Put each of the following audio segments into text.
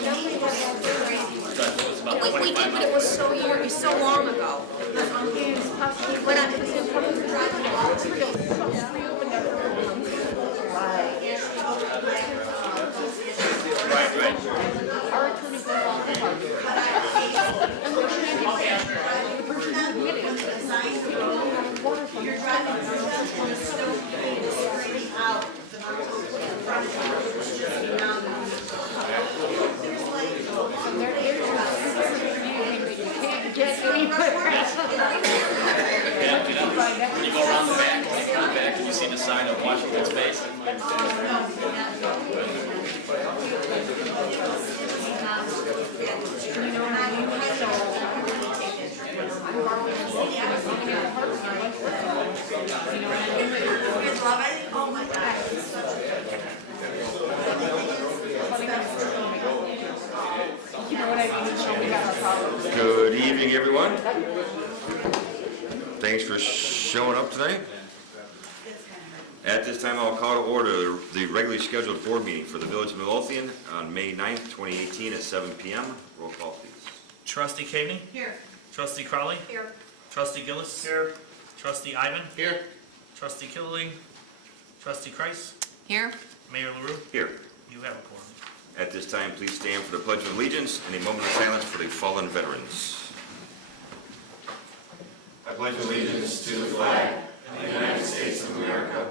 We did, but it was so long ago. But I'm Right. Our attorney goes on the park. And we're trying to get the person who did it. You're driving out the And their ears you can't get anywhere. When you go around the back, can you see the sign of Washington's face? Oh my God. You know what I mean? So we got our problems. Good evening, everyone. Thanks for showing up tonight. At this time, I'll call to order the regularly scheduled board meeting for the Village of Midlothian on May 9th, 2018 at 7 p.m. Roll call, please. Trustee Caveney? Here. Trustee Crowley? here. Trustee Gillis? Here. Trustee Ivan? Here. Trustee Killing? Trustee Kreis? Here. Mayor LaRue? Here. You have a quorum. At this time, please stand for the Pledge of Allegiance and a moment of silence for the fallen veterans. I pledge allegiance to the flag of the United States of America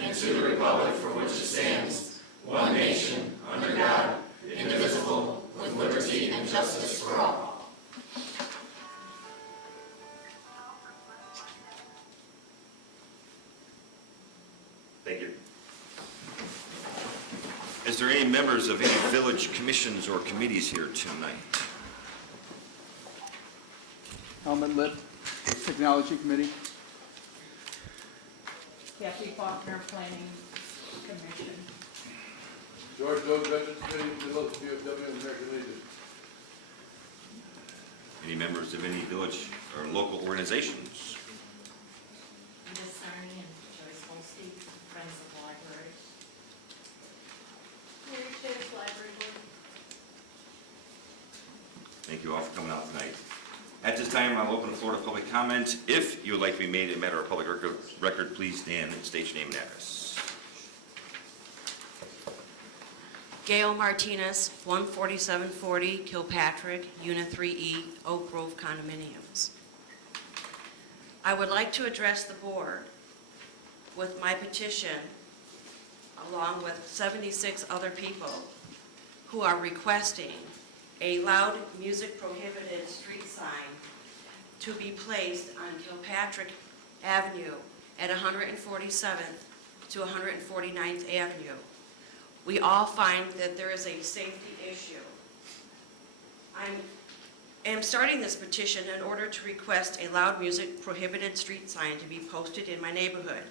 and to the republic for which it stands, one nation, under God, indivisible, with liberty and justice for all. Thank you. Is there any members of any village commissions or committees here tonight? Helmut Lip, Technology Committee. Kathy Faulkner, Planning Commission. George Doe, Veterans Committee, Midlothian VFW, and American Legion. Any members of any village or local organizations? Linda Sarni and Joyce Holstein, Friends of the Library. Mary Chase, Library Board. Thank you all for coming out tonight. At this time, I'll open the floor to public comment. If you would like to be made a matter of public record, please stand and state your name and address. Gail Martinez, 14740 Kilpatrick, Unit 3E, Oak Grove Condominiums. I would like to address the board with my petition, along with 76 other people who are requesting a loud music prohibited street sign to be placed on Kilpatrick Avenue at 147th to 149th Avenue. We all find that there is a safety issue. I am starting this petition in order to request a loud music prohibited street sign to be posted in my neighborhood.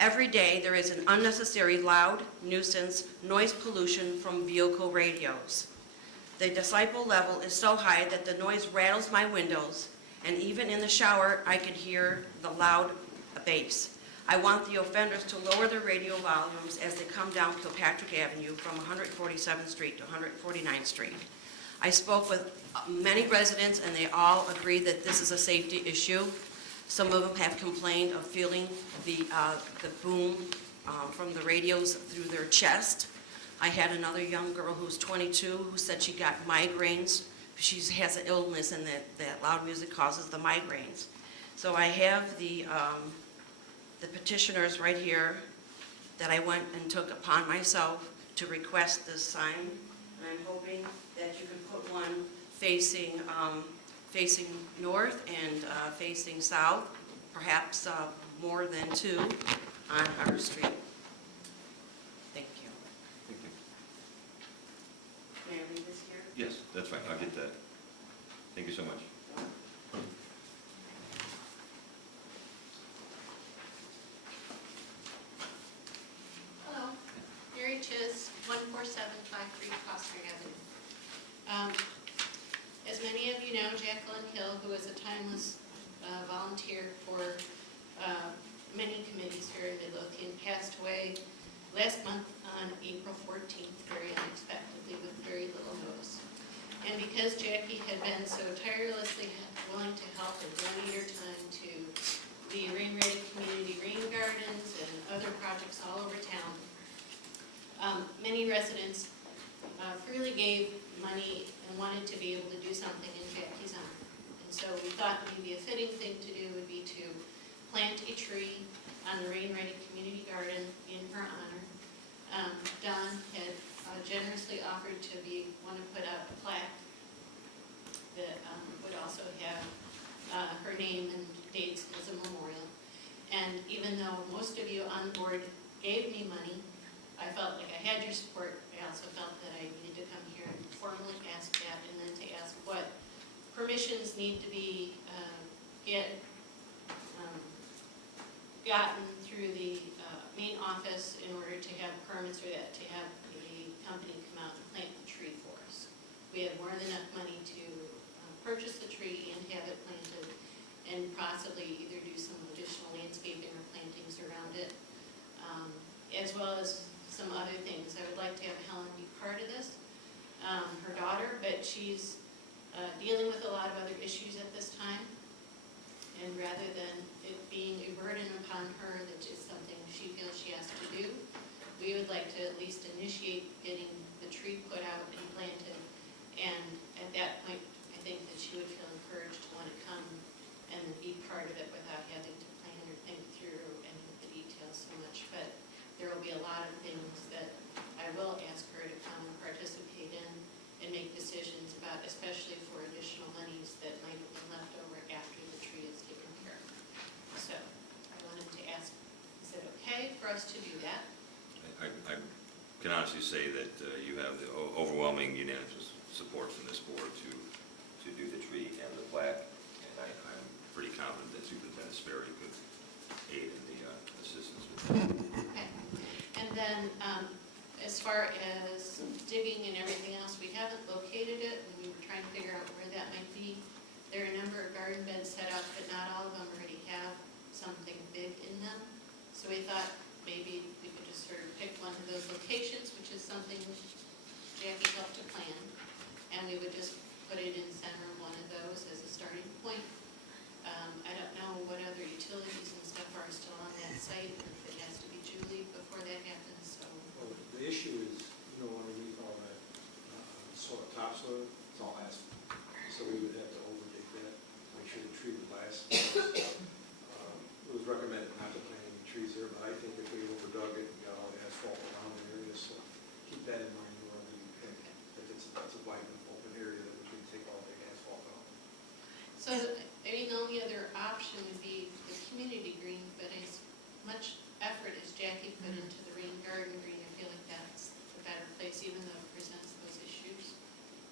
Every day there is an unnecessary loud nuisance noise pollution from vehicle radios. The decibel level is so high that the noise rattles my windows, and even in the shower I could hear the loud bass. I want the offenders to lower their radio volumes as they come down Kilpatrick Avenue from 147th Street to 149th Street. I spoke with many residents and they all agree that this is a safety issue. Some of them have complained of feeling the boom from the radios through their chest. I had another young girl who's 22 who said she got migraines. She has an illness and that loud music causes the migraines. So I have the petitioners right here that I went and took upon myself to request this sign. And I'm hoping that you can put one facing north and facing south, perhaps more than two on our street. Thank you. Thank you. May I leave this here? Yes, that's fine. I'll get that. Thank you so much. Hello, Mary Chase, 14753 Foster Avenue. As many of you know, Jacqueline Hill, who is a timeless volunteer for many committees here in Midlothian, passed away last month on April 14th, very unexpectedly with very little notice. because Jackie had been so tirelessly willing to help and donate her time to the Rain Ready Community Rain Gardens and other projects all over town, many residents freely gave money and wanted to be able to do something in Jackie's honor. And so we thought maybe a fitting thing to do would be to plant a tree on the Rain Ready Community Garden in her honor. Don had generously offered to want to put up a plaque that would also have her name and dates as a memorial. And even though most of you on the board gave me money, I felt like I had your support. I also felt that I needed to come here and formally ask that, and then to ask what permissions need to be gotten through the main office in order to have permits or that to have a company come out and plant the tree for us. We have more than enough money to purchase the tree and have it planted, and possibly either do some additional landscaping or plantings around it, as well as some other things. I would like to have Helen be part of this, her daughter, but she's dealing with a lot of other issues at this time. And rather than it being a burden upon her, that is something she feels she has to do, we would like to at least initiate getting the tree put out and planted. And at that point, I think that she would feel encouraged to want to come and be part of it without having to plan or think through any of the details so much. But there will be a lot of things that I will ask her to come and participate in and make decisions about, especially for additional monies that might have been left over after the tree is taken care of. So I wanted to ask, is it okay for us to do that? I can honestly say that you have the overwhelming unanimous support from this board to do the tree and the plaque, and I'm pretty confident that Superintendent Sperry could aid in the assistance with that. Okay. And then as far as digging and everything else, we haven't located it, and we were trying to figure out where that might be. There are a number of garden beds set up, but not all of them already have something big in them. So we thought maybe we could just sort of pick one of those locations, which is something Jackie helped to plan, and we would just put it in center of one of those as a starting point. I don't know what other utilities and stuff are still on that site, or if it has to be Julie before that happens, so. Well, the issue is, you don't want to leave all that topsoil, it's all asphalt. So we would have to overdig that, make sure the tree would last. It was recommended not to plant any trees there, but I think if we overdug it and got all the asphalt around the area, so keep that in mind wherever you pick. If it's a wide open area, that we can take all the asphalt out. So, I mean, the only other option would be the community green, but as much effort as Jackie put into the rain garden green, I feel like that's the better place, even though it presents those issues.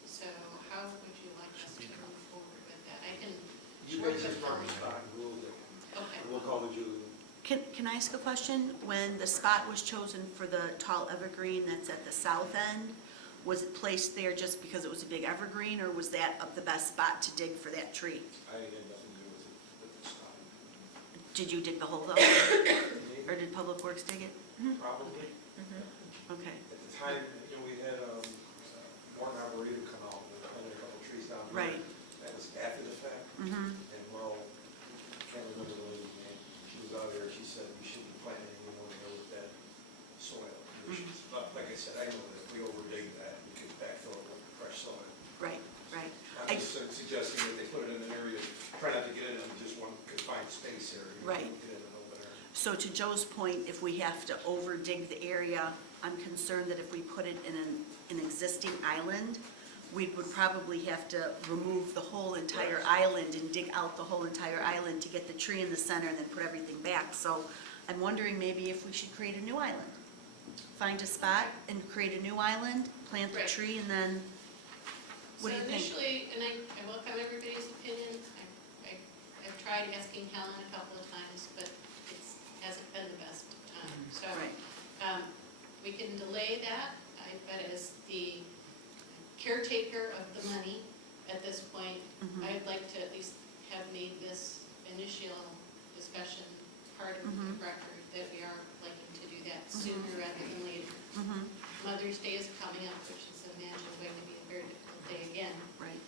So how would you like us to move forward with that? I can You work guys with just mark the Helen. spot and we'll, Okay. we'll call the Julie. Can I ask a question? When the spot was chosen for the tall evergreen that's at the south end, was it placed there just because it was a big evergreen, or was that the best spot to dig for that tree? I had nothing to do with the spot. Did you dig the hole though? Or did Public Works dig it? Probably. Okay. At the time, we had Morton Arboretum come out and planted a couple trees down there. Right. That was after the fact. Mm-hmm. And well, I can't remember the lady's name. She was out there, she said we shouldn't plant anything over there with that soil conditions. But like I said, I know that if we overdig that, we could backfill it with fresh soil. Right, right. I'm just suggesting that they put it in an area, try not to get it in just one confined space area. Right. Get it in an open area. So to Joe's point, if we have to overdig the area, I'm concerned that if we put it in an existing island, we would probably have to remove the whole entire island and dig out the whole entire island to get the tree in the center and then put everything back. So I'm wondering maybe if we should create a new island. Find a spot and create a new island, plant the Right. tree, and then, what do you So think? initially, and I welcome everybody's opinion, I've tried asking Helen a couple of times, but it hasn't been the best time. So Right. we can delay that, but as the caretaker of the money at this point, Mhm. I'd like to at least have made this initial discussion part of Mhm. the record, that we are liking to do that sooner rather than later. Mm-hmm. Mother's Day is coming up, which is, I imagine, going to be a very difficult day again. Right.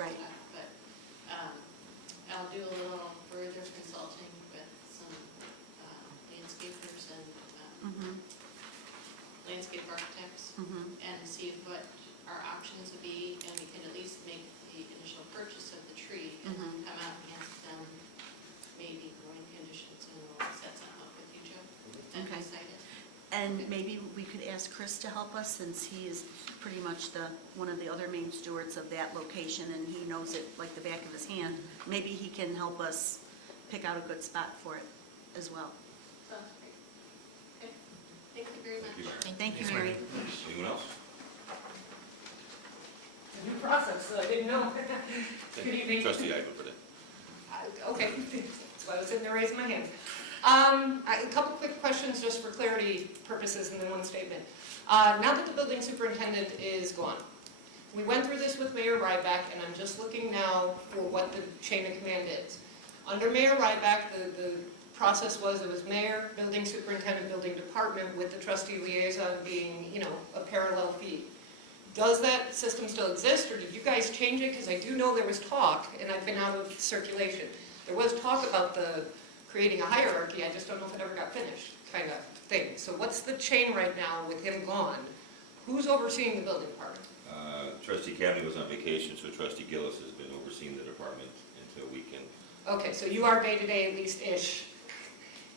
Right. But I'll do a little further consulting with some landscapers and Mhm, landscape architects mhm. and see what our options would be, and we can at least make the initial purchase of the tree and then come out and ask them maybe growing conditions, and we'll set something up with you, Joe, and Okay. decide it. And maybe we could ask Chris to help us, since he is pretty much one of the other main stewards of that location, and he knows it like the back of his hand. Maybe he can help us pick out a good spot for it as well. Sounds great. Okay, thank you very much. Thank you, Mary. Anyone else? New process, so I didn't know. Good evening. Trustee Eidman for that. Okay, that's why I was sitting there raising my hand. A couple quick questions just for clarity purposes and then one statement. Now that the building superintendent is gone, we went through this with Mayor Ryback, and I'm just looking now for what the chain of command is. Under Mayor Ryback, the process was, it was mayor, building superintendent, building department, with the trustee liaison being, a parallel feed. Does that system still exist, or did you guys change it? Because I do know there was talk, and I've been out of circulation. There was talk about creating a hierarchy, I just don't know if it ever got finished, kind of thing. So what's the chain right now with him gone? Who's overseeing the building department? Trustee Cavney was on vacation, so Trustee Gillis has been overseeing the department until we can. Okay, so you are day-to-day, at least-ish,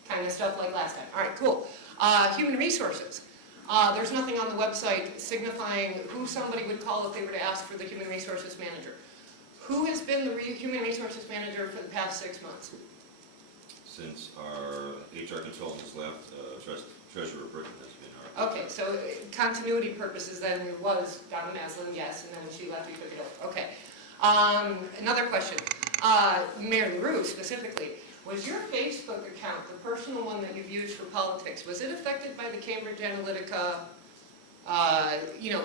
kind of stuff like last time. All right, cool. Human resources. There's nothing on the website signifying who somebody would call if they were to ask for the human resources manager. Who has been the human resources manager for the past 6 months? Since our HR consultant has left, Treasurer Britton has been our. Okay, so continuity purposes then it was Donna Maslin, yes, and then when she left, we took it over. Okay. Another question. Mayor LaRue specifically, was your Facebook account, the personal one that you've used for politics, was it affected by the Cambridge Analytica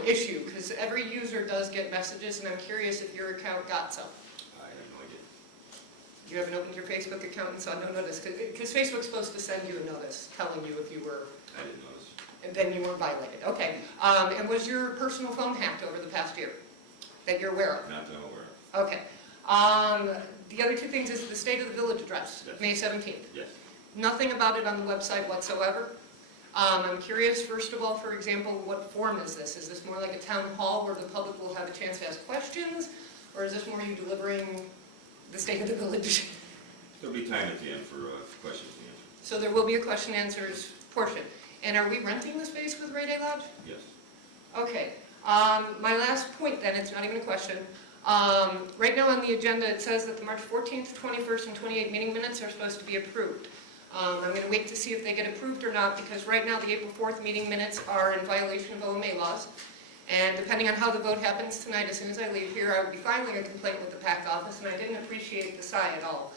issue? Because every user does get messages, and I'm curious if your account got some. I have no idea. You haven't opened your Facebook account and saw no notice? Because Facebook's supposed to send you a notice telling you if you were, I didn't notice. and then you weren't violated. Okay. And was your personal phone hacked over the past year that you're aware of? Not that I'm aware of. Okay. The other two things is the State of the Village address, Yes. May 17th. Yes. Nothing about it on the website whatsoever. I'm curious, first of all, for example, what form is this? Is this more like a town hall where the public will have a chance to ask questions? Or is this more you delivering the State of the Village? There'll be time at the end for questions and answers. So there will be a question and answers portion. And are we renting the space with Ray Day Lodge? Yes. Okay. My last point then, it's not even a question. Right now on the agenda, it says that the March 14th, 21st, and 28th meeting minutes are supposed to be approved. I'm going to wait to see if they get approved or not, because right now the April 4th meeting minutes are in violation of OMA laws. And depending on how the vote happens tonight, as soon as I leave here, I will be filing a complaint with the PAC office, and I didn't appreciate the sigh at all.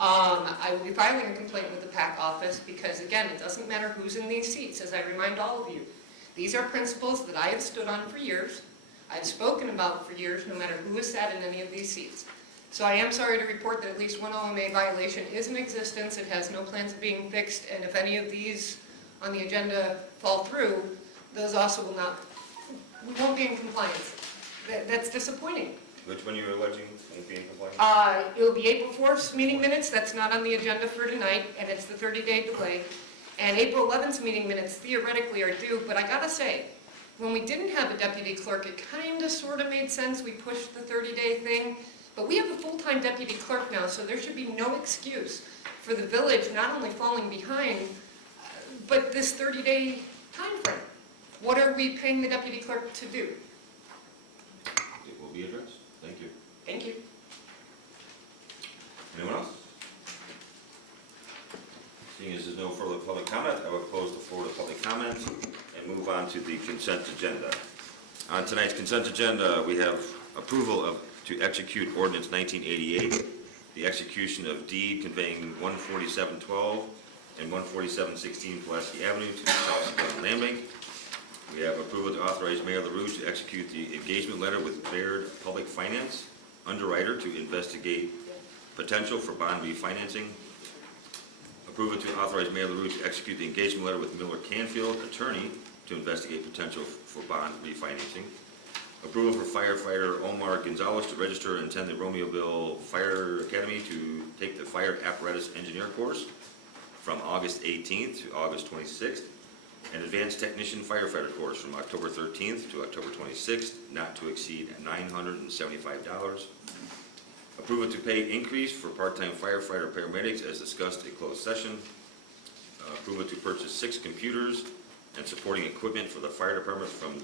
I will be filing a complaint with the PAC office because, again, it doesn't matter who's in these seats, as I remind all of you. These are principles that I have stood on for years, I've spoken about for years, no matter who has sat in any of these seats. So I am sorry to report that at least one OMA violation is in existence. It has no plans of being fixed, and if any of these on the agenda fall through, those also will not, we won't be in compliance. That's disappointing. Which one you're alleging won't be in compliance? It will be April 4th's meeting minutes, that's not on the agenda for tonight, and it's the 30-day delay. And April 11th's meeting minutes theoretically are due, but I gotta say, when we didn't have a deputy clerk, it kinda sorta made sense, we pushed the 30-day thing. But we have a full-time deputy clerk now, so there should be no excuse for the village not only falling behind, but this 30-day time frame. What are we paying the deputy clerk to do? It will be addressed. Thank you. Thank you. Anyone else? Seeing as there's no further public comment, I will close the floor to public comment and move on to the consent agenda. On tonight's consent agenda, we have approval to execute ordinance 1988, the execution of deed conveying 14712 and 14716 Pulaski Avenue to the South Suburban Land Bank. We have approval to authorize Mayor LaRue to execute the engagement letter with Baird Public Finance underwriter to investigate potential for bond refinancing. Approval to authorize Mayor LaRue to execute the engagement letter with Miller Canfield attorney to investigate potential for bond refinancing. Approval for firefighter Omar Gonzalez to register and attend the Romeoville Fire Academy to take the fire apparatus engineer course from August 18th to August 26th, and advanced technician firefighter course from October 13th to October 26th, not to exceed $975. Approval to pay increase for part-time firefighter paramedics as discussed in closed session. Approval to purchase 6 computers and supporting equipment for the fire department from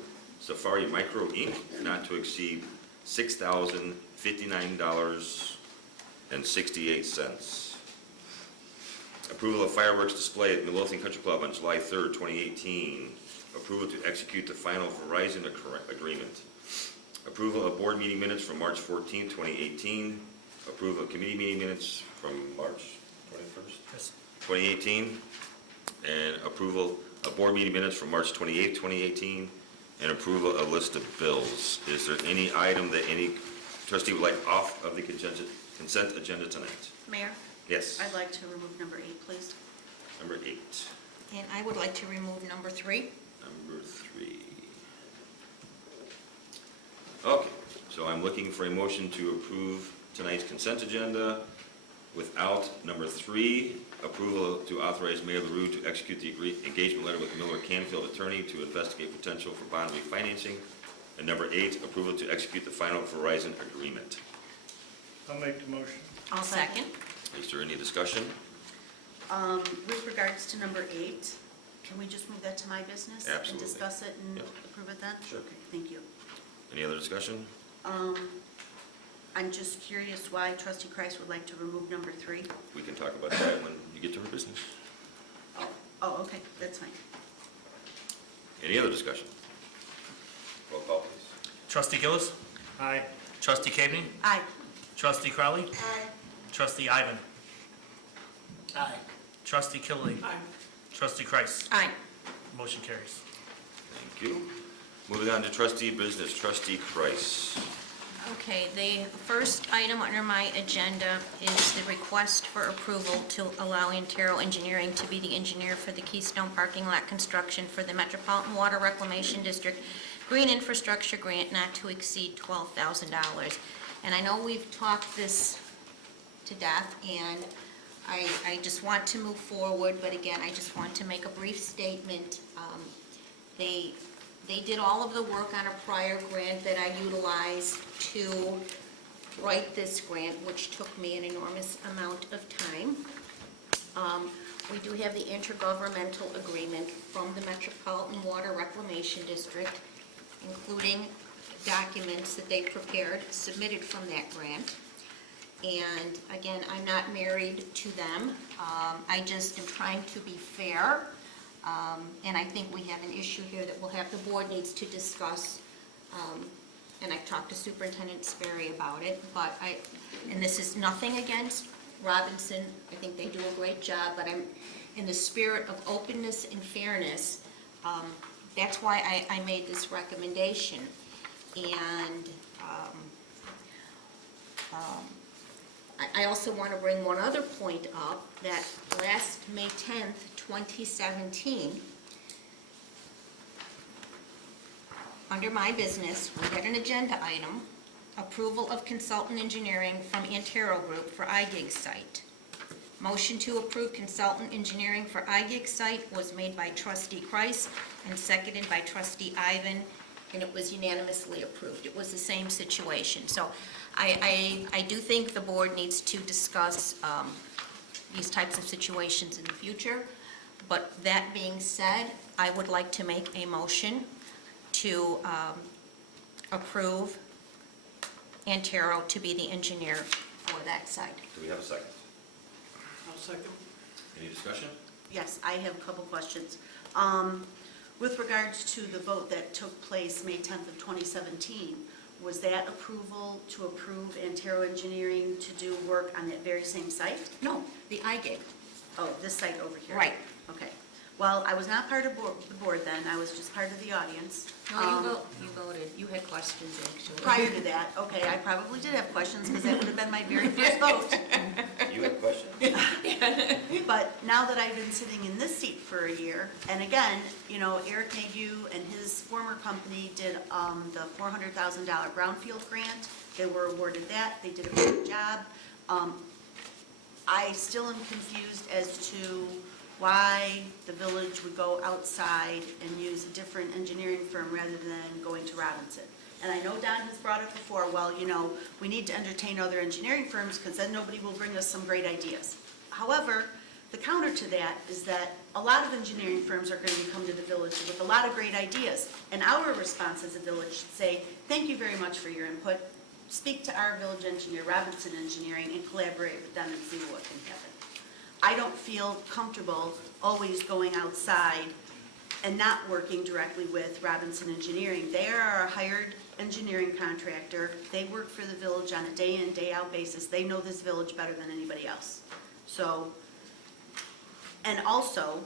Safari Micro Inc., not to exceed $6,059.68. Approval of fireworks display at Midlothian Country Club on July 3rd, 2018. Approval to execute the final Verizon agreement. Approval of board meeting minutes from March 14th, 2018. Approval of committee meeting minutes from March 21st, 2018. And approval of board meeting minutes from March 28th, 2018. And approval of list of bills. Is there any item that any trustee would like off of the consent agenda tonight? Mayor, Yes. I'd like to remove number 8, please. Number 8. And I would like to remove number 3. Number 3. Okay, so I'm looking for a motion to approve tonight's consent agenda without number 3, approval to authorize Mayor LaRue to execute the engagement letter with Miller Canfield attorney to investigate potential for bond refinancing, and number 8, approval to execute the final Verizon agreement. I'll make the motion. I'll second. Is there any discussion? With regards to number 8, can we just move that to my business? Absolutely. And discuss it and Yep. approve it then? Sure. Okay, thank you. Any other discussion? I'm just curious why trustee Kreis would like to remove number 3. We can talk about that when you get to her business. Oh, okay, that's fine. Any other discussion? Roll call, please. Trustee Gillis? Aye. Trustee Cabney? Aye. Trustee Crowley? Aye. Trustee Ivan? Aye. Trustee Killily? Aye. Trustee Kreis? Aye. Motion carries. Thank you. Moving on to trustee business, trustee Kreis. Okay, the first item under my agenda is the request for approval to allow Antero Engineering to be the engineer for the Keystone Parking Lot construction for the Metropolitan Water Reclamation District Green Infrastructure Grant not to exceed $12,000. And I know we've talked this to death, and I just want to move forward, but again, I just want to make a brief statement. They did all of the work on a prior grant that I utilized to write this grant, which took me an enormous amount of time. We do have the intergovernmental agreement from the Metropolitan Water Reclamation District, including documents that they prepared, submitted from that grant. And again, I'm not married to them. I just am trying to be fair. And I think we have an issue here that the board needs to discuss. And I've talked to Superintendent Sperry about it, and this is nothing against Robinson. I think they do a great job, but I'm, in the spirit of openness and fairness, that's why I made this recommendation. And I also want to bring one other point up, that last May 10th, 2017, under my business, we had an agenda item, approval of consultant engineering from Antero Group for iGig site. Motion to approve consultant engineering for iGig site was made by trustee Kreis and seconded by trustee Ivan, and it was unanimously approved. It was the same situation. So I do think the board needs to discuss these types of situations in the future. But that being said, I would like to make a motion to approve Antero to be the engineer for that site. Do we have a second? I'll second. Any discussion? Yes, I have a couple questions. With regards to the vote that took place May 10th of 2017, was that approval to approve Antero Engineering to do work on that very same site? No, the iGig. Oh, this site over here? Right. Okay. Well, I was not part of the board then, I was just part of the audience. No, you voted, you had questions actually. Prior to that, okay, I probably did have questions, because that would have been my very first vote. You have questions? But now that I've been sitting in this seat for a year, and again, you know, Eric Nagu and his former company did the $400,000 brownfield grant. They were awarded that, they did a great job. I still am confused as to why the village would go outside and use a different engineering firm rather than going to Robinson. And I know Don has brought up before, well, you know, we need to entertain other engineering firms because then nobody will bring us some great ideas. However, the counter to that is that a lot of engineering firms are going to come to the village with a lot of great ideas. And our response as a village should say, thank you very much for your input. Speak to our village engineer, Robinson Engineering, and collaborate with them and see what can happen. I don't feel comfortable always going outside and not working directly with Robinson Engineering. They are a hired engineering contractor. They work for the village on a day in, day out basis. They know this village better than anybody else. So, and also,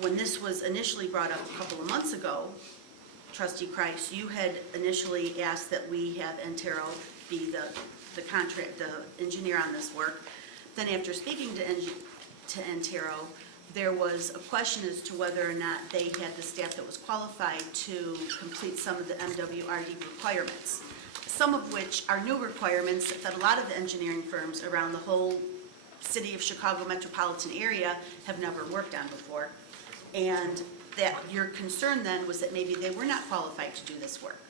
when this was initially brought up a couple of months ago, Trustee Kreis, you had initially asked that we have Antero be the engineer on this work. Then after speaking to Antero, there was a question as to whether or not they had the staff that was qualified to complete some of the MWRD requirements, some of which are new requirements that a lot of the engineering firms around the whole city of Chicago metropolitan area have never worked on before. And that your concern then was that maybe they were not qualified to do this work.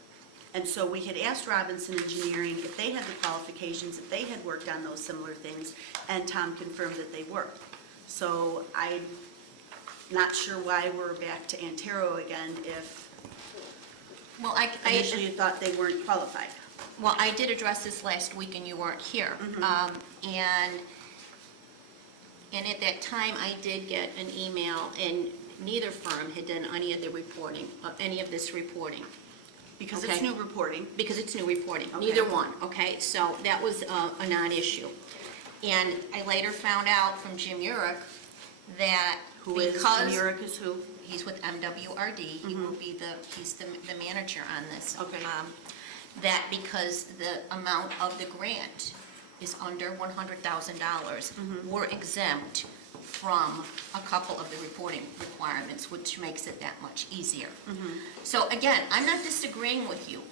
And so we had asked Robinson Engineering if they had the qualifications, if they had worked on those similar things, and Tom confirmed that they were. So I'm not sure why we're back to Antero again if Well, initially you thought they weren't qualified. Well, I did address this last week and you weren't here. And at that time, I did get an email, and neither firm had done any of the reporting, any of this reporting. Because it's Okay. new reporting. Because it's new reporting, Okay. neither one, okay? So that was a non-issue. And I later found out from Jim Urich that Who is, because Urich is who? he's with MWRD, he will be he's the manager on this. Okay. That because the amount of the grant is under $100,000, we're exempt from a couple of the reporting requirements, which makes it that much easier. So again, I'm not disagreeing with you.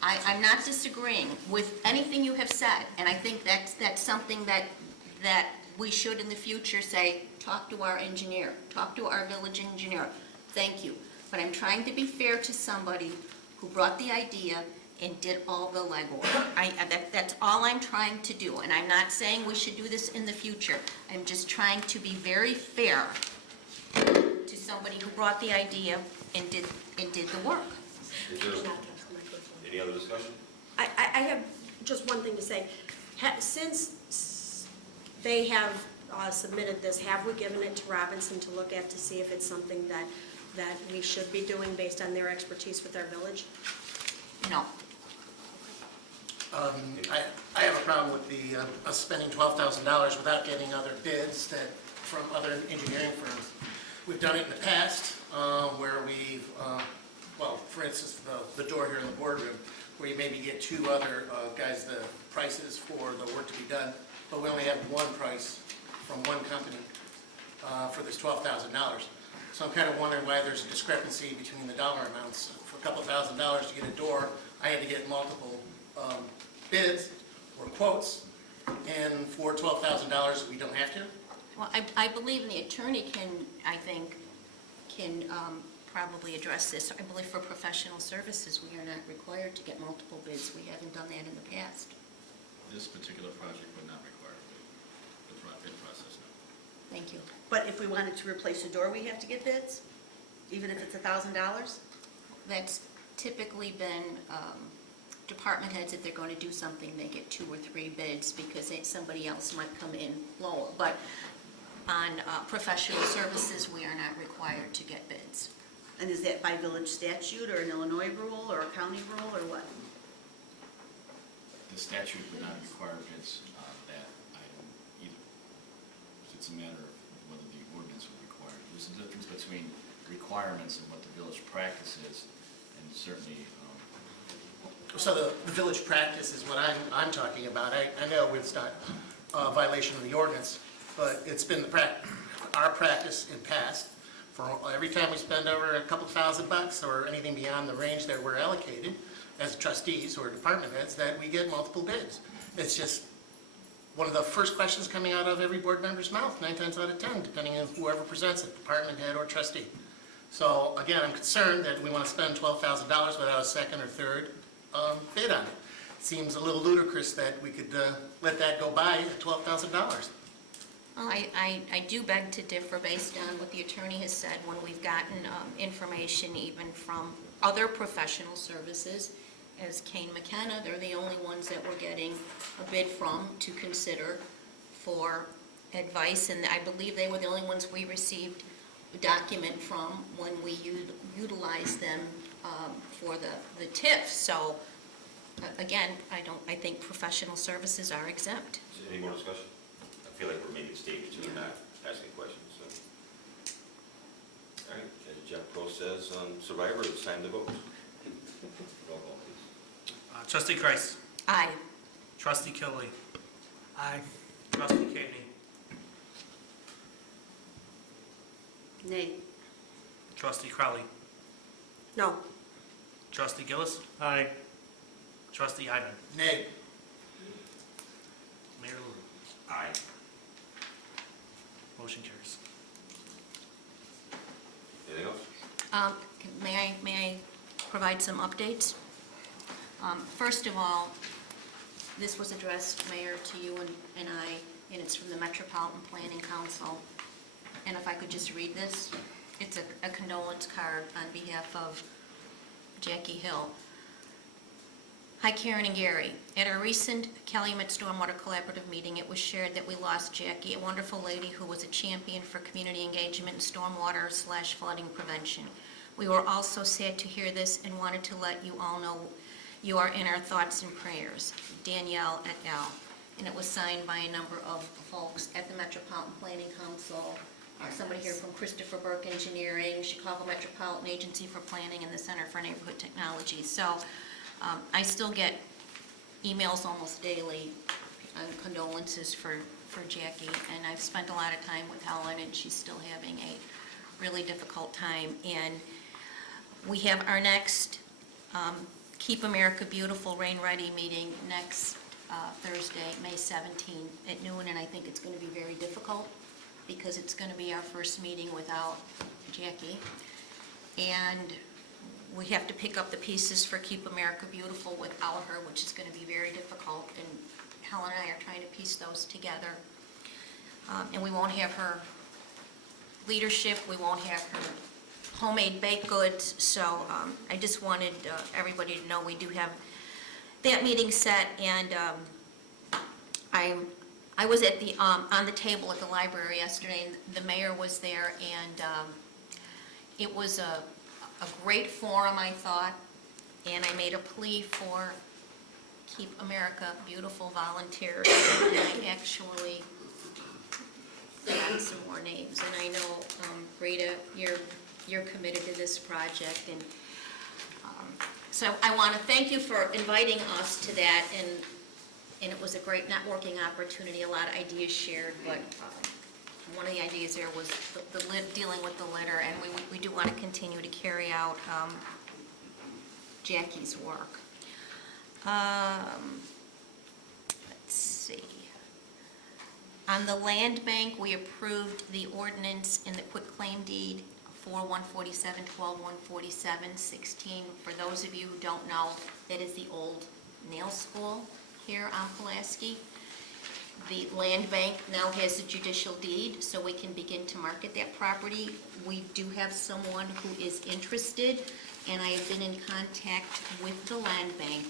I'm not disagreeing with anything you have said, and I think that's something that we should in the future say, talk to our engineer, talk to our village engineer. Thank you. But I'm trying to be fair to somebody who brought the idea and did all the legwork. That's all I'm trying to do, and I'm not saying we should do this in the future. I'm just trying to be very fair to somebody who brought the idea and did the work. Is there any other discussion? I have just one thing to say. Since they have submitted this, have we given it to Robinson to look at to see if it's something that we should be doing based on their expertise with our village? No. I have a problem with us spending $12,000 without getting other bids from other engineering firms. We've done it in the past where we've, well, for instance, the door here in the boardroom, where you maybe get two other guys the prices for the work to be done, but we only have one price from one company for this $12,000. So I'm kind of wondering why there's a discrepancy between the dollar amounts. For a couple $1,000 to get a door, I had to get multiple bids or quotes, and for $12,000 we don't have to? Well, I believe the attorney can probably address this. I believe for professional services, we are not required to get multiple bids. We haven't done that in the past. This particular project would not require the bid process, no. Thank you. But if we wanted to replace a door, we have to get bids, even if it's $1,000? That's typically been, department heads, if they're going to do something, they get 2 or 3 bids because somebody else might come in lower. But on professional services, we are not required to get bids. And is that by village statute or an Illinois rule or a county rule or what? The statute would not require bids on that item either. It's a matter of whether the ordinance would require it. There's a difference between requirements and what the village practice is, and certainly, So the village practice is what I'm talking about. I know it's not a violation of the ordinance, but it's been our practice in past, for every time we spend over a couple $1,000 or anything beyond the range that we're allocated as trustees or department heads, that we get multiple bids. It's just one of the first questions coming out of every board member's mouth, 9 times out of 10, depending on whoever presents it, department head or trustee. So again, I'm concerned that we want to spend $12,000 without a second or third bid on it. Seems a little ludicrous that we could let that go by at $12,000. Well, I do beg to differ based on what the attorney has said when we've gotten information even from other professional services. As Kane McKenna, they're the only ones that we're getting a bid from to consider for advice, and I believe they were the only ones we received a document from when we utilized them for the TIF. So again, I think professional services are exempt. Is there any more discussion? I feel like we're making statements, we're not asking questions, so. All right, as Jeff Pro says, Survivor, it's time to vote. Roll call, please. Trustee Kreis. Aye. Trustee Kilby. Aye. Trustee Kane. Nay. Trustee Crowley. No. Trustee Gillis. Aye. Trustee Hyman. Nay. Mayor Lou. Aye. Motion carries. Anything else? May I provide some updates? First of all, this was addressed, Mayor, to you and I, and it's from the Metropolitan Planning Council. And if I could just read this, it's a condolence card on behalf of Jackie Hill. Hi Karen and Gary. At our recent Calumet Stormwater Collaborative meeting, it was shared that we lost Jackie, a wonderful lady who was a champion for community engagement in stormwater/flooding prevention. We were also sad to hear this and wanted to let you all know you are in our thoughts and prayers. Danielle et al. And it was signed by a number of folks at the Metropolitan Planning Council, somebody here from Christopher Burke Engineering, Chicago Metropolitan Agency for Planning, and the Center for Neighborhood Technology. So I still get emails almost daily on condolences for Jackie, and I've spent a lot of time with Helen, and she's still having a really difficult time. And we have our next Keep America Beautiful Rain Ready meeting next Thursday, May 17 at noon, and I think it's going to be very difficult because it's going to be our first meeting without Jackie. And we have to pick up the pieces for Keep America Beautiful without her, which is going to be very difficult, and Helen and I are trying to piece those together. And we won't have her leadership, we won't have her homemade baked goods, so I just wanted everybody to know we do have that meeting set, and I was at the on the table at the library yesterday, and the mayor was there, and it was a great forum, I thought, and I made a plea for Keep America Beautiful volunteers, and I actually got some more names, and I know, Rita, you're committed to this project, and so I want to thank you for inviting us to that, and it was a great networking opportunity, a lot of ideas shared, but one of the ideas there was dealing with the litter, and we do want to continue to carry out Jackie's work. Let's see. On the land bank, we approved the ordinance in the quitclaim deed for 147-12, 147-16. For those of you who don't know, that is the old nail school here on Pulaski. The land bank now has a judicial deed, so we can begin to market that property. We do have someone who is interested, and I have been in contact with the land bank.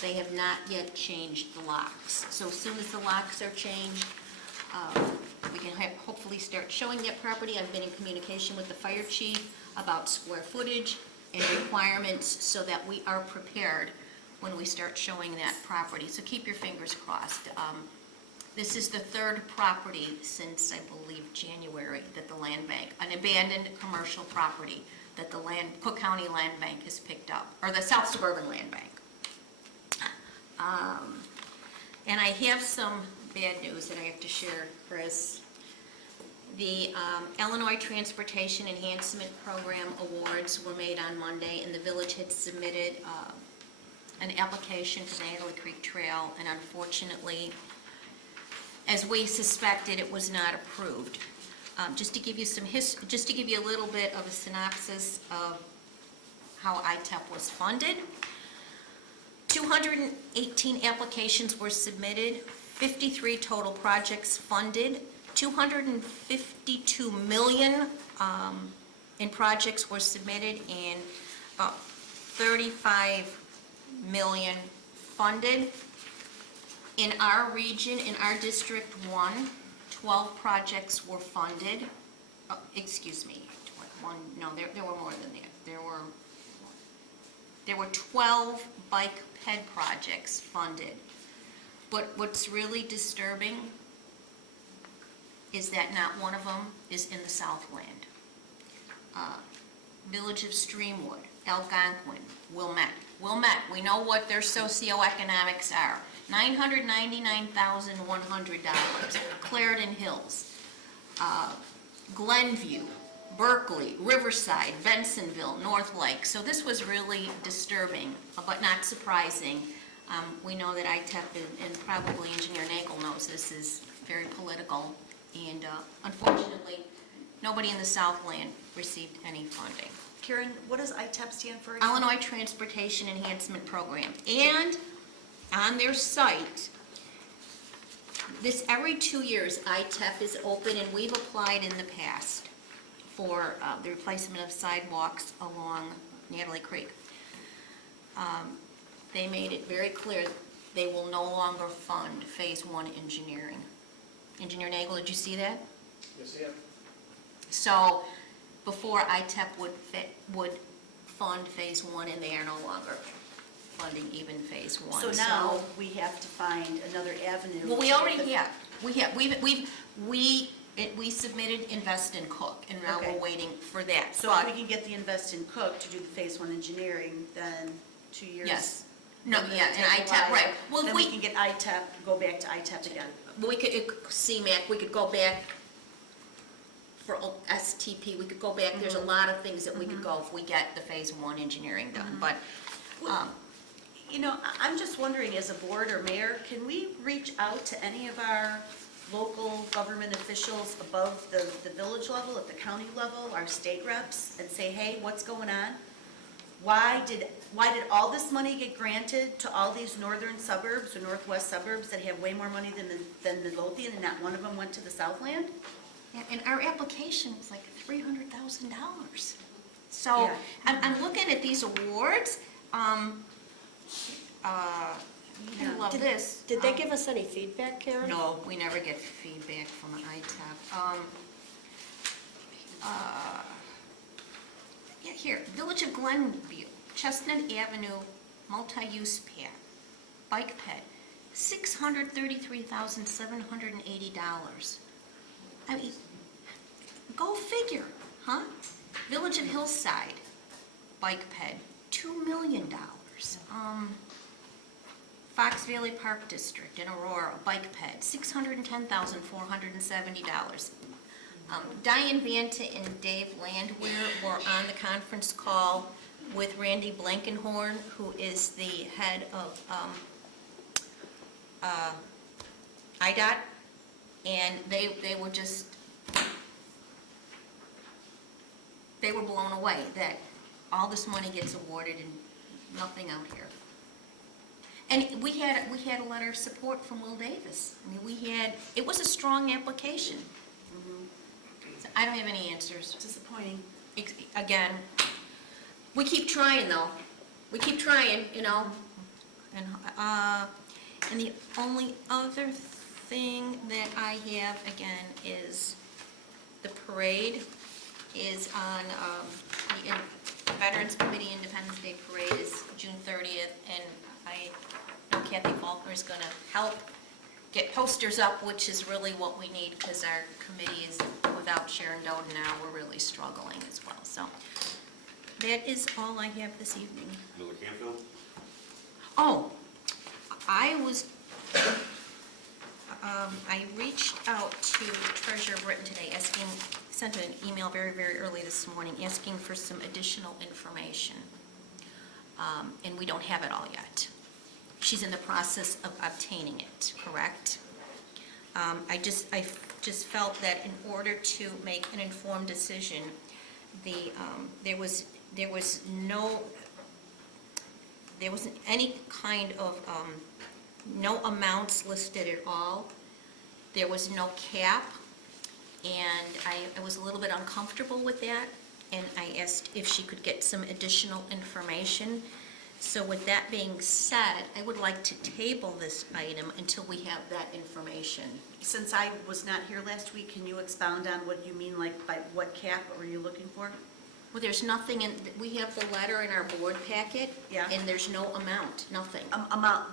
They have not yet changed the locks. So as soon as the locks are changed, we can hopefully start showing that property. I've been in communication with the fire chief about square footage and requirements so that we are prepared when we start showing that property. So keep your fingers crossed. This is the third property since, I believe, January that the the land bank, an abandoned commercial property that the Cook County Land Bank has picked up, or the South Suburban Land Bank. And I have some bad news that I have to share, Chris. The Illinois Transportation Enhancement Program awards were made on Monday, and the village had submitted an application for the Natalie Creek Trail, and unfortunately, as we suspected, it was not approved. Just to give you just to give you a little bit of a synopsis of how ITEP was funded. 218 applications were submitted, 53 total projects funded, 252 million in projects were submitted, and about 35 million funded. In our region, in our District 1, 12 projects were funded. Excuse me, no, there were more than that. There were 12 bike ped projects funded. But what's really disturbing is that not one of them is in the Southland. Village of Streamwood, Algonquin, Wilmette, we know what their socioeconomics are. $999,100. Clarendon Hills, Glenview, Berkeley, Riverside, Bensonville, North Lake. So this was really disturbing, but not surprising. We know that ITEP and probably Engineer Nagel knows this is very political, and unfortunately, nobody in the Southland received any funding. Karen, what does ITEP stand for again? Illinois Transportation Enhancement Program. And on their site, every 2 years, ITEP is open, and we've applied in the past for the replacement of sidewalks along Natalie Creek. They made it very clear they will no longer fund Phase 1 engineering. Engineer Nagel, did you see that? Yes, I have. So before ITEP would fund Phase 1, and they are no longer funding even Phase 1. So now we have to find another avenue. Well, we already have. We submitted Invest in Cook, and now Okay. we're waiting for that. So if we can get the Invest in Cook to do the Phase 1 engineering, then 2 years. Yes. No, then yeah, it'll and take a ITEP, while. right. Well, if Then we can get ITEP, go back to ITEP again. we could, CMAC, we could go back for STP, we could go back, there's a lot of things that we could go if we get the Phase 1 engineering done, but, You know, I'm just wondering, as a board or mayor, can we reach out to any of our local government officials above the village level, at the county level, our state reps, and say, hey, what's going on? Why did all this money get granted to all these northern suburbs or northwest suburbs that have way more money than Midlothian, and not one of them went to the Southland? and our application was like $300,000. So, Yeah. I'm looking at these awards, you love this. Did they give us any feedback, Karen? No, we never get feedback from ITEP. Yeah, here, Village of Glenview, Chestnut Avenue, multi-use path, bike ped, $633,780. I mean, go figure, huh? Village of Hillside, bike ped, $2 million. Fox Valley Park District in Aurora, bike ped, $610,470. Diane Vanta and Dave Landwehr were on the conference call with Randy Blankenhorn, who is the head of IDOT, and they were just, they were blown away that all this money gets awarded and nothing out here. And we had a letter of support from Will Davis. I mean, it was a strong application. So I don't have any answers. Disappointing. Again, we keep trying though. We keep trying, you know. And the only other thing that I have, again, is the parade is on, the Veterans Committee Independence Day Parade is June 30th, and I know Kathy Faulkner is going to help get posters up, which is really what we need, because our committee is, without Sharon Doden now, we're really struggling as well. So that is all I have this evening. Miller Canfield? Oh, I was, I reached out to Treasurer Britton today, sent an email very, very early this morning, asking for some additional information. And we don't have it all yet. She's in the process of obtaining it, correct? I just felt that in order to make an informed decision, there wasn't any kind of, no amounts listed at all. There was no cap, and I was a little bit uncomfortable with that, and I asked if she could get some additional information. So with that being said, I would like to table this item until we have that information. Since I was not here last week, can you expound on what you mean, like, by what cap are you looking for? Well, there's nothing in, we have the letter in our board packet. Yeah. And there's no amount, nothing.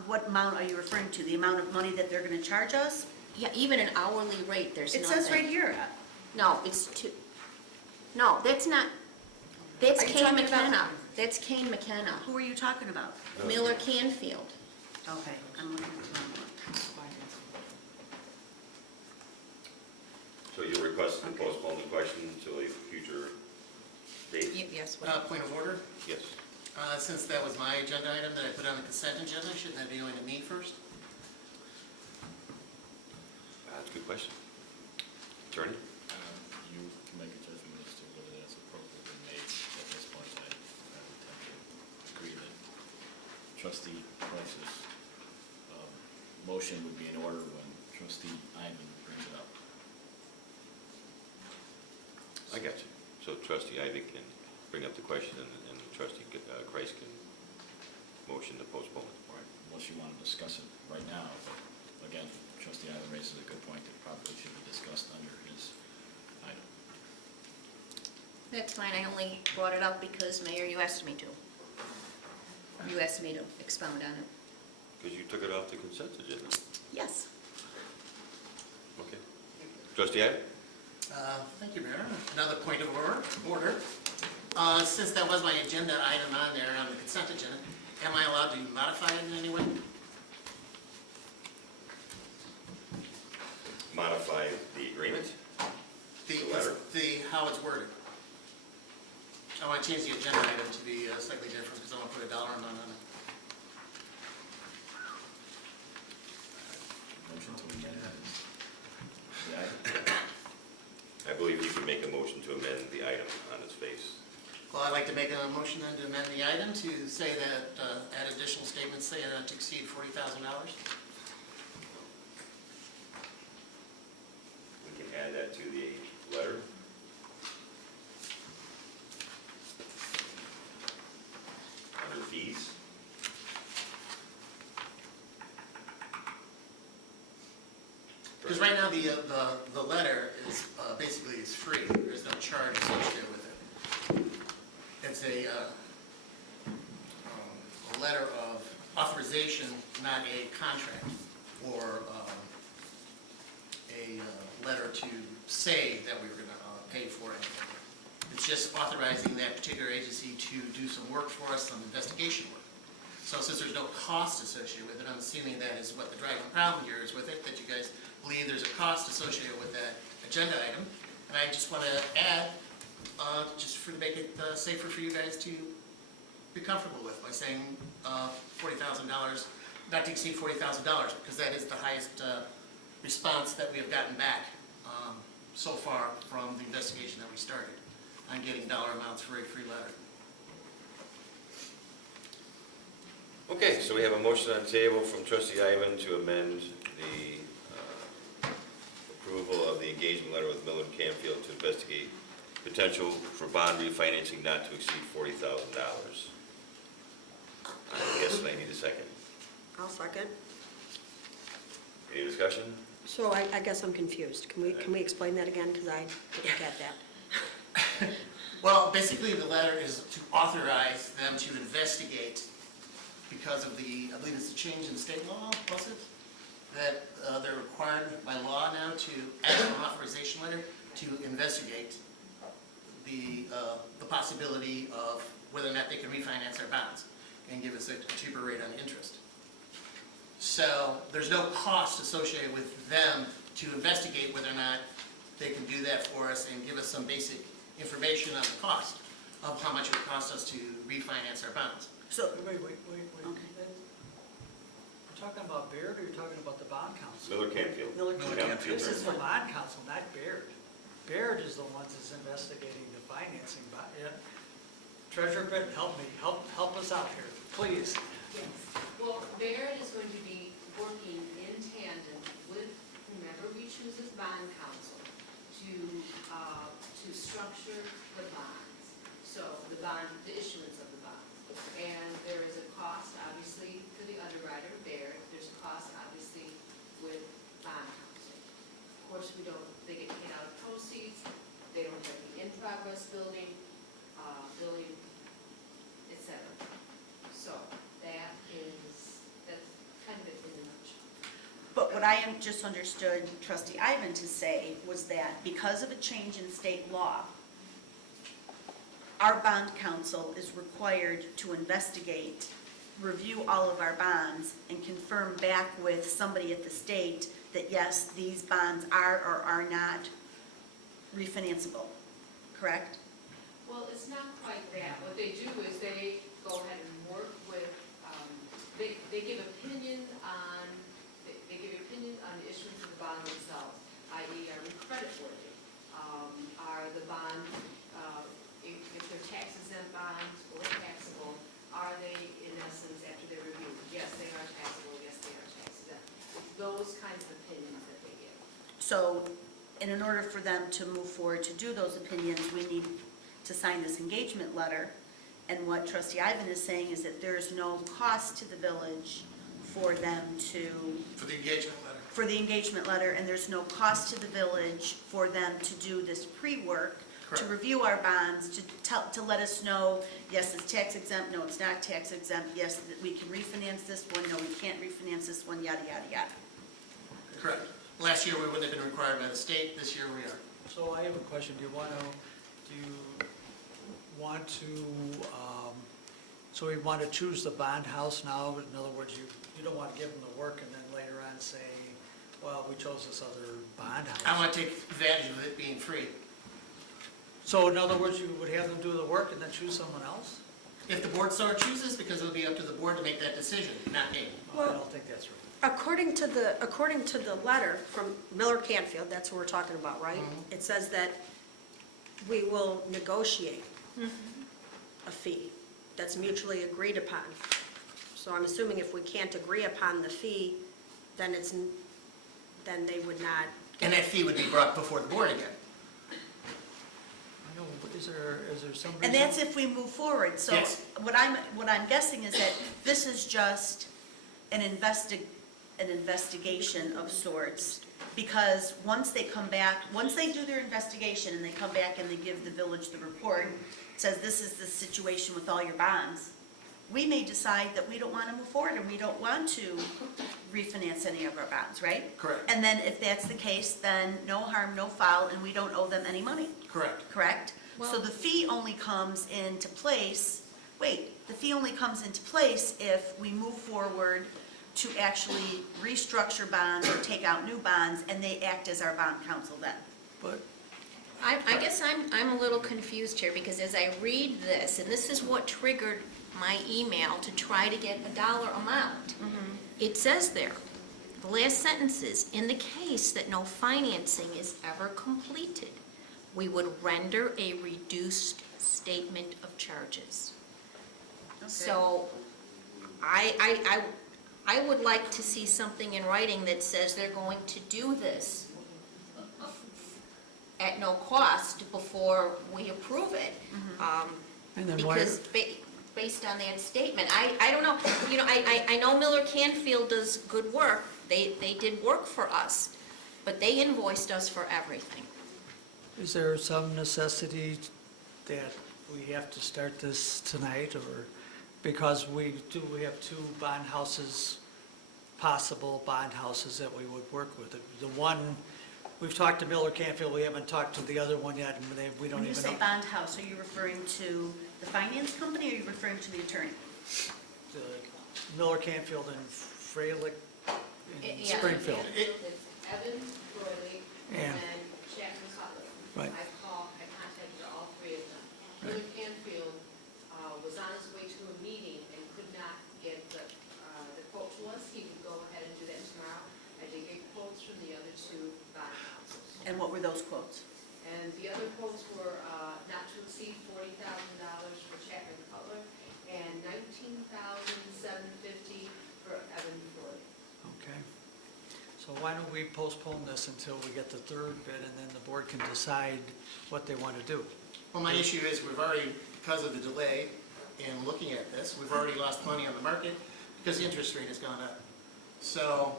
What amount are you referring to? The amount of money that they're gonna charge us? Yeah, even an hourly rate, there's It nothing. says right here. No, it's two, no, that's not, that's Are you Kane talking about- McKenna. That's Kane McKenna. Who are you talking about? Miller Canfield. Okay, I'm looking at the wrong one. So you're requesting to postpone the question until a future date? Yes. Point of order, Yes. since that was my agenda item that I put on the consent agenda, shouldn't that be going to me first? That's a good question. Attorney? You can make a judgment as to whether that's appropriately made at this point. I would tend to agree that trustee Price's motion would be in order when trustee Ivan brings it up. I got you. So trustee Ivy can bring up the question and trustee Kreis can motion to postpone it. Right, unless you want to discuss it right now, but again, trustee Ivan raises a good point that probably should be discussed under his item. That's fine, I only brought it up because, Mayor, you asked me to. You asked me to expound on it. Because you took it off the consent agenda. Yes. Okay. Trustee Ivy? Thank you, Mayor. Another point of order. Since that was my agenda item on there on the consent agenda, am I allowed to modify it in any way? Modify the agreement? The letter? How it's worded. I want to change the agenda item to be slightly different because I want to put a dollar amount on it. Motion to amend the item. I believe you can make a motion to amend the item on its face. Well, I'd like to make a motion then to amend the item to say that, add additional statements saying not to exceed $40,000. We can add that to the letter. Under fees. Because right now, the letter is, basically is free, there's no charge associated with it. It's a letter of authorization, not a contract, or a letter to say that we were gonna pay for it. It's just authorizing that particular agency to do some work for us, some investigation work. So since there's no cost associated with it, I'm assuming that is what the driving problem here is with it, that you guys believe there's a cost associated with that agenda item. And I just want to add, just to make it safer for you guys to be comfortable with, by saying $40,000, not to exceed $40,000, because that is the highest response that we have gotten back so far from the investigation that we started on getting dollar amounts for a free letter. Okay, so we have a motion on the table from trustee Ivan to amend the approval of the engagement letter with Miller Canfield to investigate potential for bond refinancing not to exceed $40,000. I guess I need a second. I'll second. Any discussion? So I guess I'm confused. Can we explain that again, because I didn't get that? Well, basically, the letter is to authorize them to investigate because of the, I believe it's a change in state law, was it? that they're required by law now to ask for an authorization letter to investigate the possibility of whether or not they can refinance their bonds and give us a cheaper rate on interest. So there's no cost associated with them to investigate whether or not they can do that for us and give us some basic information on the cost of how much it would cost us to refinance our bonds. So, Wait. okay. You're talking about Baird or you're talking about the bond council? Miller Canfield. Miller This is the bond council, not Baird. Baird is the one that's investigating the financing. Treasurer Britton, help me, help us out here, please. Yes. Well, Baird is going to be working in tandem with whomever we choose as bond counsel to structure the bonds. So the issuance of the bonds. And there is a cost, obviously, for the underwriter, Baird. There's a cost, obviously, with bond counsel. Of course, they get paid out of proceeds. They don't have the in-progress billing, etc. So that's kind of it in a nutshell. But what I am just understood trustee Ivan to say was that because of a change in state law, our bond counsel is required to investigate, review all of our bonds, and confirm back with somebody at the state that yes, these bonds are or are not refinanceable, correct? Well, it's not quite that. What they do is they go ahead and work with, they give opinion on, they give opinion on the issuance of the bond themselves, i.e. are we creditworthy? Are the bond, if they're tax exempt bonds or taxable, are they in essence after their review? Yes, they are taxable, yes, they are tax exempt. It's those kinds of opinions that they give. So, and in order for them to move forward to do those opinions, we need to sign this engagement letter. And what trustee Ivan is saying is that there is no cost to the village for them to, For the engagement letter. for the engagement letter, and there's no cost to the village for them to do this pre-work, to Correct. review our bonds, to let us know, yes, it's tax exempt, no, it's not tax exempt, yes, that we can refinance this one, no, we can't refinance this one, yada, yada, yada. Correct. Last year, we wouldn't have been required by the state, this year we are. So I have a question, do you want to, so we want to choose the bond house now? In other words, you don't want to give them the work and then later on say, well, we chose this other bond I house. want to take advantage of it being free. So in other words, you would have them do the work and then choose someone else? If the board so chooses, because it'll be up to the board to make that decision, not me. I don't think that's right. According to the letter from Miller Canfield, that's what we're talking about, right? It says that we will negotiate a fee that's mutually agreed upon. So I'm assuming if we can't agree upon the fee, then they would not. And that fee would be brought before the board again. I know, but is there some reason? And that's if we move forward, so Yes. what I'm guessing is that this is just an investigation of sorts, because once they come back, once they do their investigation and they come back and they give the village the report, says this is the situation with all your bonds, we may decide that we don't want to move forward and we don't want to refinance any of our bonds, right? Correct. And then if that's the case, then no harm, no foul, and we don't owe them any money. Correct. Correct? So the fee only comes into place, the fee only comes into place if we move forward to actually restructure bonds or take out new bonds, and they act as our bond counsel then. But I guess I'm a little confused here, because as I read this, and this is what triggered my email to try to get a dollar amount, it says there, the last sentence is, in the case that no financing is ever completed, we would render a reduced statement of charges. So I would like to see something in writing that says they're going to do this at no cost before we approve it. And then why- Because based on that statement, I don't know, I know Miller Canfield does good work, they did work for us, but they invoiced us for everything. Is there some necessity that we have to start this tonight, or because we have two bond houses possible bond houses that we would work with. The one, we've talked to Miller Canfield, we haven't talked to the other one yet, and we don't When you even say know. bond house, are you referring to the finance company, or are you referring to the attorney? The Miller Canfield and Freilich in Yeah. Springfield. It's Evan Royley Yeah. and Chapman Cutler. Right. I contacted all three of them. Right. Miller Canfield was on his way to a meeting and could not get the quote to us. He would go ahead and do that tomorrow. I did get quotes from the other two bond houses. And what were those quotes? And the other quotes were not to exceed $40,000 for Chapman Cutler and $19,750 for Evan Royley. Okay. So why don't we postpone this until we get the third bid, and then the board can decide what they want to do? Well, my issue is we've already, because of the delay in looking at this, we've already lost money on the market because the interest rate has gone up. So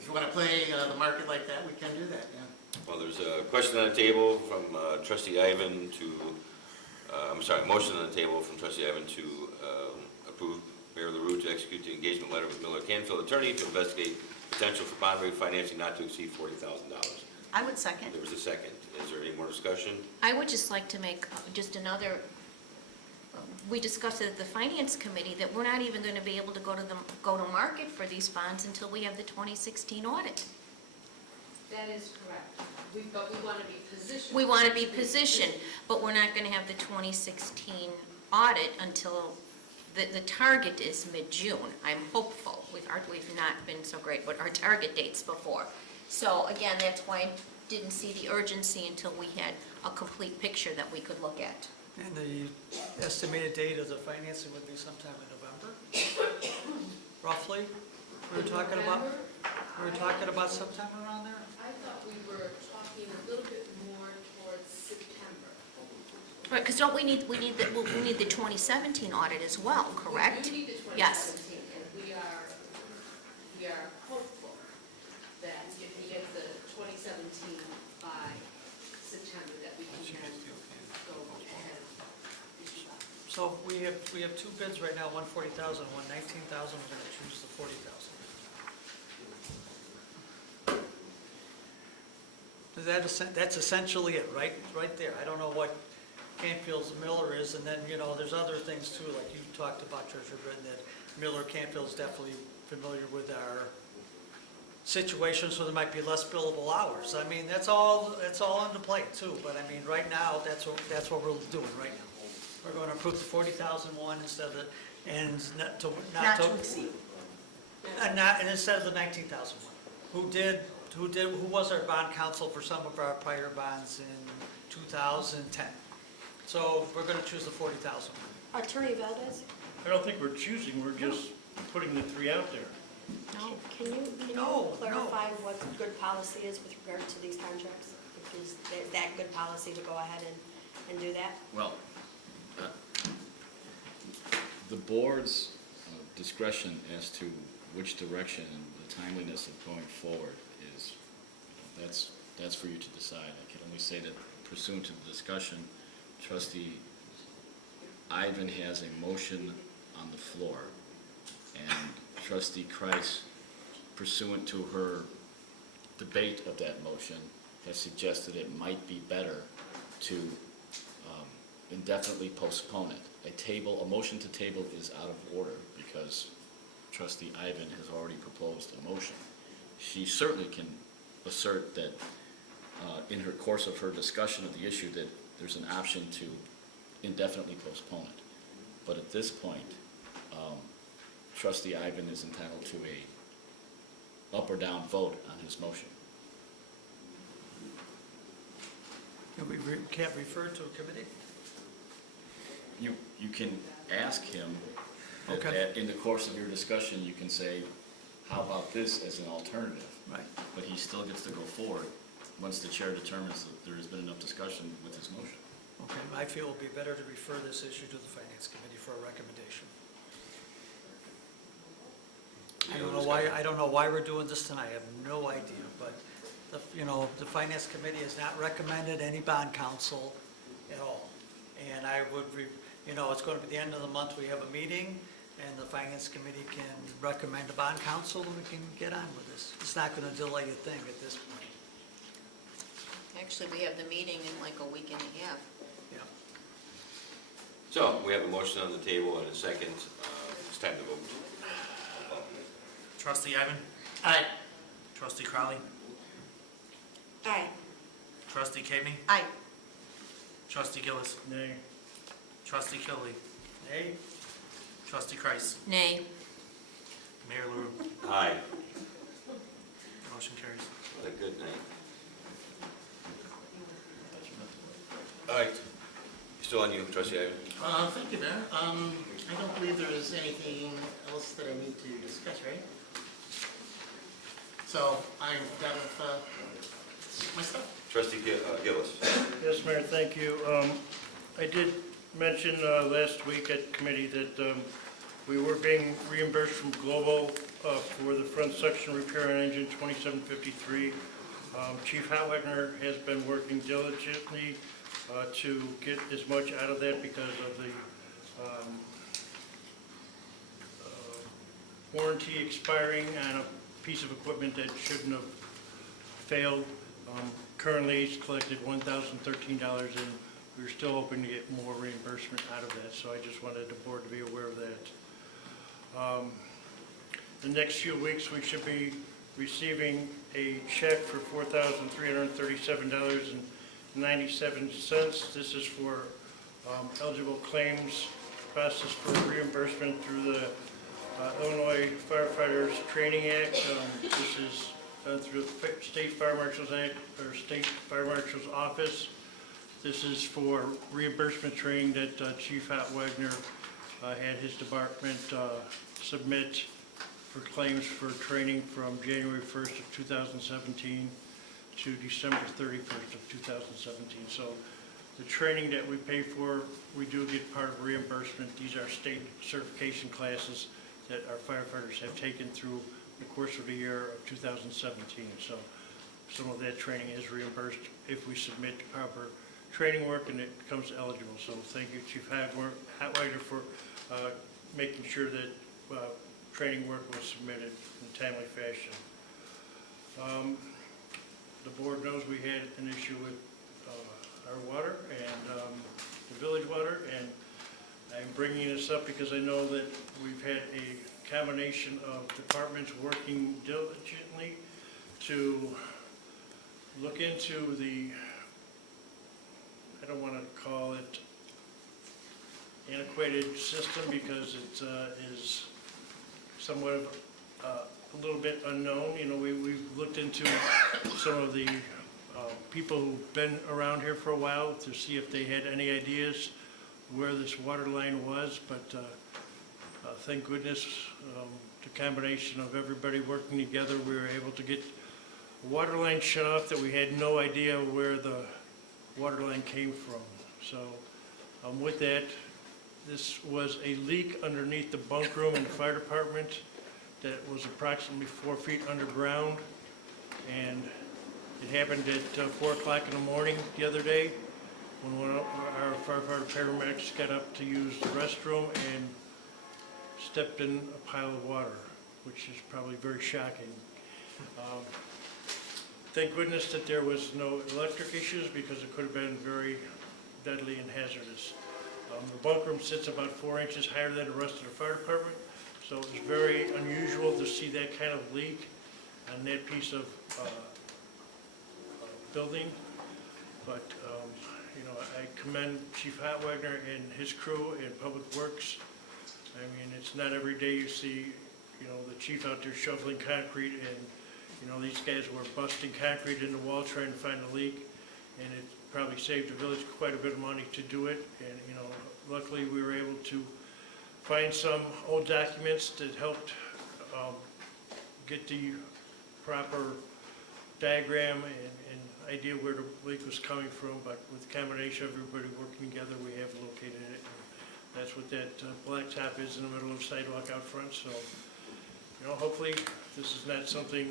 if you want to play the market like that, we can do that, yeah. Well, there's a question on the table from trustee Ivan to, motion on the table from trustee Ivan to approve Mayor LaRue to execute the engagement letter with Miller Canfield attorney to investigate potential for bond refinancing not to exceed $40,000. I would second. There was a second. Is there any more discussion? I would just like to make just another, we discussed at the finance committee that we're not even going to be able to go to market for these bonds until we have the 2016 audit. That is correct. But we want to be positioned. We want to be positioned, but we're not going to have the 2016 audit until, the target is mid-June. I'm hopeful. We've not been so great with our target dates before. So again, that's why I didn't see the urgency until we had a complete picture that we could look at. And the estimated date of the financing would be sometime in November, roughly? We were talking about sometime around there? I thought we were talking a little bit more towards September. Right, because don't we need the 2017 audit as well, correct? We do need the 2017, Yes. and we are hopeful that if we get the 2017 by September, that we can then go ahead. So we have two bids right now, one 40,000, one 19,000, we're going to choose the 40,000. That's essentially it, right there. I don't know what Canfield's Miller is, and then, there's other things too, like you talked about, Treasurer Britton, that Miller Canfield's definitely familiar with our situation, so there might be less billable hours. I mean, that's all on the plate too, but I mean, right now, that's what we're doing right now. We're going to approve the 40,001 instead of the, and not to exceed. and instead of the 19,001. Who was our bond counsel for some of our prior bonds in 2010? So we're going to choose the 40,000. Attorney Valdez? I don't think we're choosing, we're just putting the three out there. No. Can you No, clarify what good policy is with regard to these contracts? Is that good policy to go ahead and do that? Well, the board's discretion as to which direction and the timeliness of going forward is, that's for you to decide. I can only say that pursuant to the discussion, trustee Ivan has a motion on the floor, and trustee Kreis, pursuant to her debate of that motion, has suggested it might be better to indefinitely postpone it. A motion to table is out of order because trustee Ivan has already proposed a motion. She certainly can assert that in her course of her discussion of the issue that there's an option to indefinitely postpone it. But at this point, trustee Ivan is entitled to a up or down vote on his motion. We can't refer to a committee? You can ask him, Okay. in the course of your discussion, you can say, how about this as an alternative? Right. But he still gets to go forward once the chair determines that there has been enough discussion with his motion. Okay, I feel it would be better to refer this issue to the Finance Committee for a recommendation. I don't know why we're doing this tonight, I have no idea, but, the Finance Committee has not recommended any bond counsel at all. And I would, it's going to be the end of the month, we have a meeting, and the finance committee can recommend a bond council, and we can get on with this. It's not gonna delay a thing at this point. Actually, we have the meeting in like a week and a half. Yeah. So, we have a motion on the table and a second. It's time to vote. Trustee Ivan? Aye. Trustee Crowley? Aye. Trustee Kaveny? Aye. Trustee Gillis? Nay. Trustee Kilby? Hey, Trustee Kreis? Nay. Mayor LaRue? Aye. Motion carries. What a good night. All right. Still on you, Trustee Ivan. Thank you, Mayor. I don't believe there is anything else that I need to discuss, right? So I'm done with my stuff. Trustee Gillis. Yes, Mayor, thank you. I did mention last week at committee that we were being reimbursed from Global for the front section repair on engine 2753. Chief Hotwagner has been working diligently to get as much out of that because of the warranty expiring on a piece of equipment that shouldn't have failed. Currently, he's collected $1,013, and we're still hoping to get more reimbursement out of that, so I just wanted the board to be aware of that. The next few weeks, we should be receiving a check for $4,337.97. This is for eligible claims process for reimbursement through the Illinois Firefighters Training Act. This is done through the State Fire Marshal's Act, or State Fire Marshal's Office. This is for reimbursement training that Chief Hotwagner had his department submit for claims for training from January 1st of 2017 to December 31st of 2017. So the training that we pay for, we do get part of reimbursement. These are state certification classes that our firefighters have taken through the course of the year of 2017. So some of that training is reimbursed if we submit proper training work and it becomes eligible. So thank you, Chief Hotwagner, for making sure that training work was submitted in a timely fashion. The board knows we had an issue with our water and the village water, and I'm bringing this up because I know that we've had a combination of departments working diligently to look into the, I don't want to call it antiquated system because it is somewhat of a little bit unknown. You know, we've looked into some of the people who've been around here for a while to see if they had any ideas where this water line was, but thank goodness, the combination of everybody working together, we were able to get a water line shut off that we had no idea where the water line came from. So with that, this was a leak underneath the bunk room in the fire department that was approximately 4 feet underground, and it happened at 4 o'clock in the morning the other day when one of our firefighter paramedics got up to use the restroom and stepped in a pile of water, which is probably very shocking. Thank goodness that there was no electric issues because it could have been very deadly and hazardous. The bunk room sits about 4 inches higher than the rest of the fire department, so it was very unusual to see that kind of leak on that piece of building. But you know, I commend Chief Hotwagner and his crew in Public Works. I mean, it's not every day you see, you know, the chief out there shoveling concrete, and you know, these guys were busting concrete in the wall trying to find a leak, and it probably saved the village quite a bit of money to do it. And you know, luckily we were able to find some old documents that helped get the proper diagram and idea where the leak was coming from. But with the combination of everybody working together, we have located it. And that's what that blacktop is in the middle of the sidewalk out front. So, you know, hopefully this is not something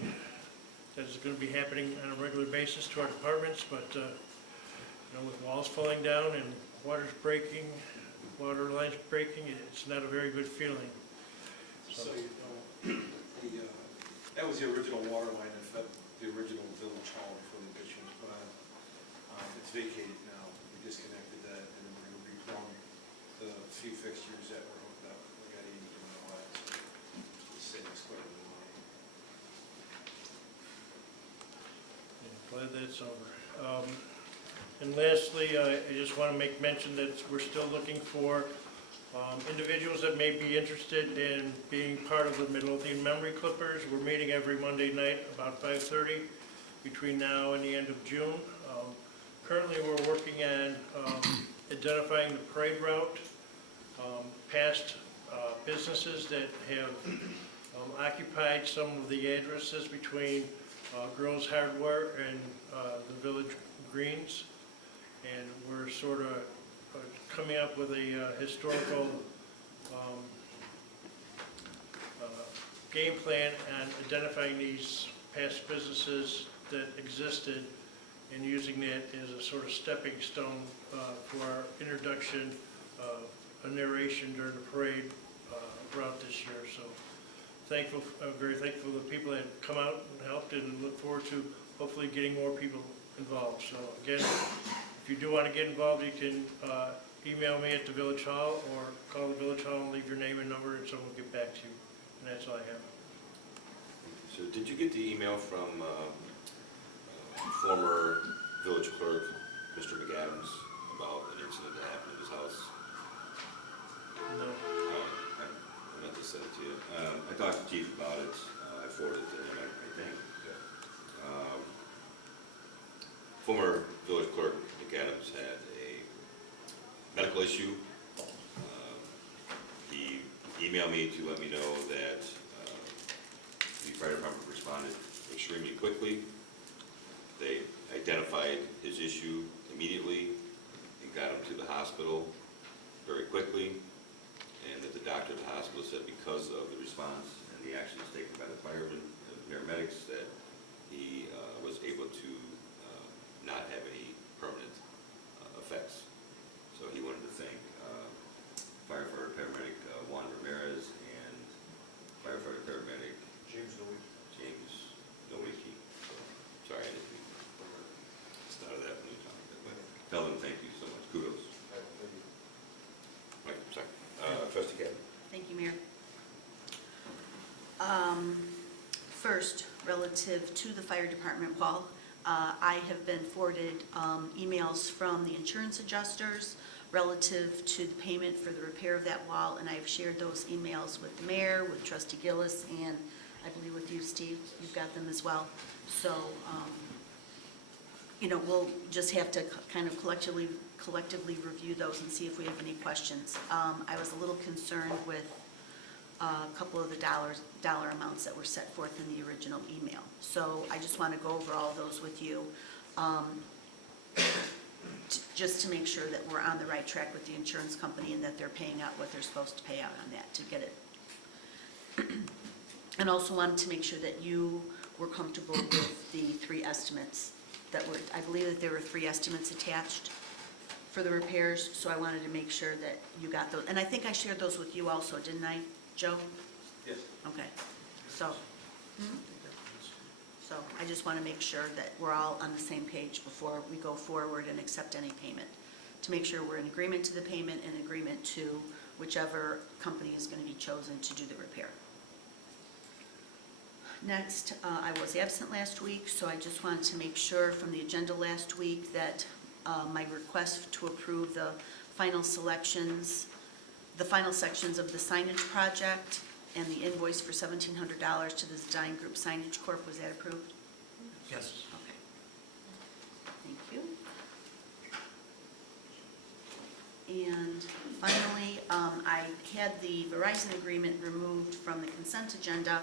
that is going to be happening on a regular basis to our departments, but you know, with walls falling down and water's breaking, water lines breaking, it's not a very good feeling. So, that was the original water line that fed the original village hall before the addition was put on. It's vacated now. We disconnected that and then we're gonna replumb the few fixtures that were hooked up. We got even doing all that. So it's saving us quite a bit of money. Glad that's over. And lastly, I just want to make mention that we're still looking for individuals that may be interested in being part of the Midlothian Memory Clippers. We're meeting every Monday night about 5:30 between now and the end of June. Currently, we're working on identifying the parade route, past businesses that have occupied some of the addresses between Girls Hardware and the Village Greens. And we're sort of coming up with a historical game plan on identifying these past businesses that existed and using that as a sort of stepping stone for our introduction of a narration during the parade route this year. So thankful, very thankful to the people that come out and helped, and look forward to hopefully getting more people involved. So again, if you do want to get involved, you can email me at the Village Hall or call the Village Hall and leave your name and number, and someone will get back to you. And that's all I have. So did you get the email from former village clerk, Mr. McAdams, about an incident that happened at his house? No. I meant to send it to you. I talked to Chief about it. I forwarded it to him, I think. Former village clerk McAdams had a medical issue. He emailed me to let me know that the fire department responded extremely quickly. They identified his issue immediately and got him to the hospital very quickly, and that the doctor at the hospital said because of the response and the actions taken by the firemen and paramedics that he was able to not have any permanent effects. So he wanted to thank firefighter paramedic Juan Ramirez and firefighter paramedic James Nowicki. Sorry, I didn't start that when you talked, but tell them thank you so much. Kudos. Right, sorry. Trustee Kevin. Thank you, Mayor. First, relative to the fire department wall, I have been forwarded emails from the insurance adjusters relative to the payment for the repair of that wall, and I've shared those emails with the mayor, with Trustee Gillis, and I believe with you, Steve. You've got them as well. So, we'll just have to kind of collectively review those and see if we have any questions. I was a little concerned with a couple of the dollar amounts that were set forth in the original email. So I just want to go over all those with you, just to make sure that we're on the right track with the insurance company and that they're paying out what they're supposed to pay out on that to get it. And also wanted to make sure that you were comfortable with the three estimates that were, I believe that there were three estimates attached for the repairs, so I wanted to make sure that you got those. And I think I shared those with you also, didn't I, Joe? Yes. Okay, so I just want to make sure that we're all on the same page before we go forward and accept any payment, to make sure we're in agreement to the payment and agreement to whichever company is going to be chosen to do the repair. Next, I was absent last week, so I just wanted to make sure from the agenda last week that my request to approve the final sections of the signage project and the invoice for $1,700 to the Design Group Signage Corp., was that approved? Yes. Okay. Thank you. And finally, I had the Verizon agreement removed from the consent agenda.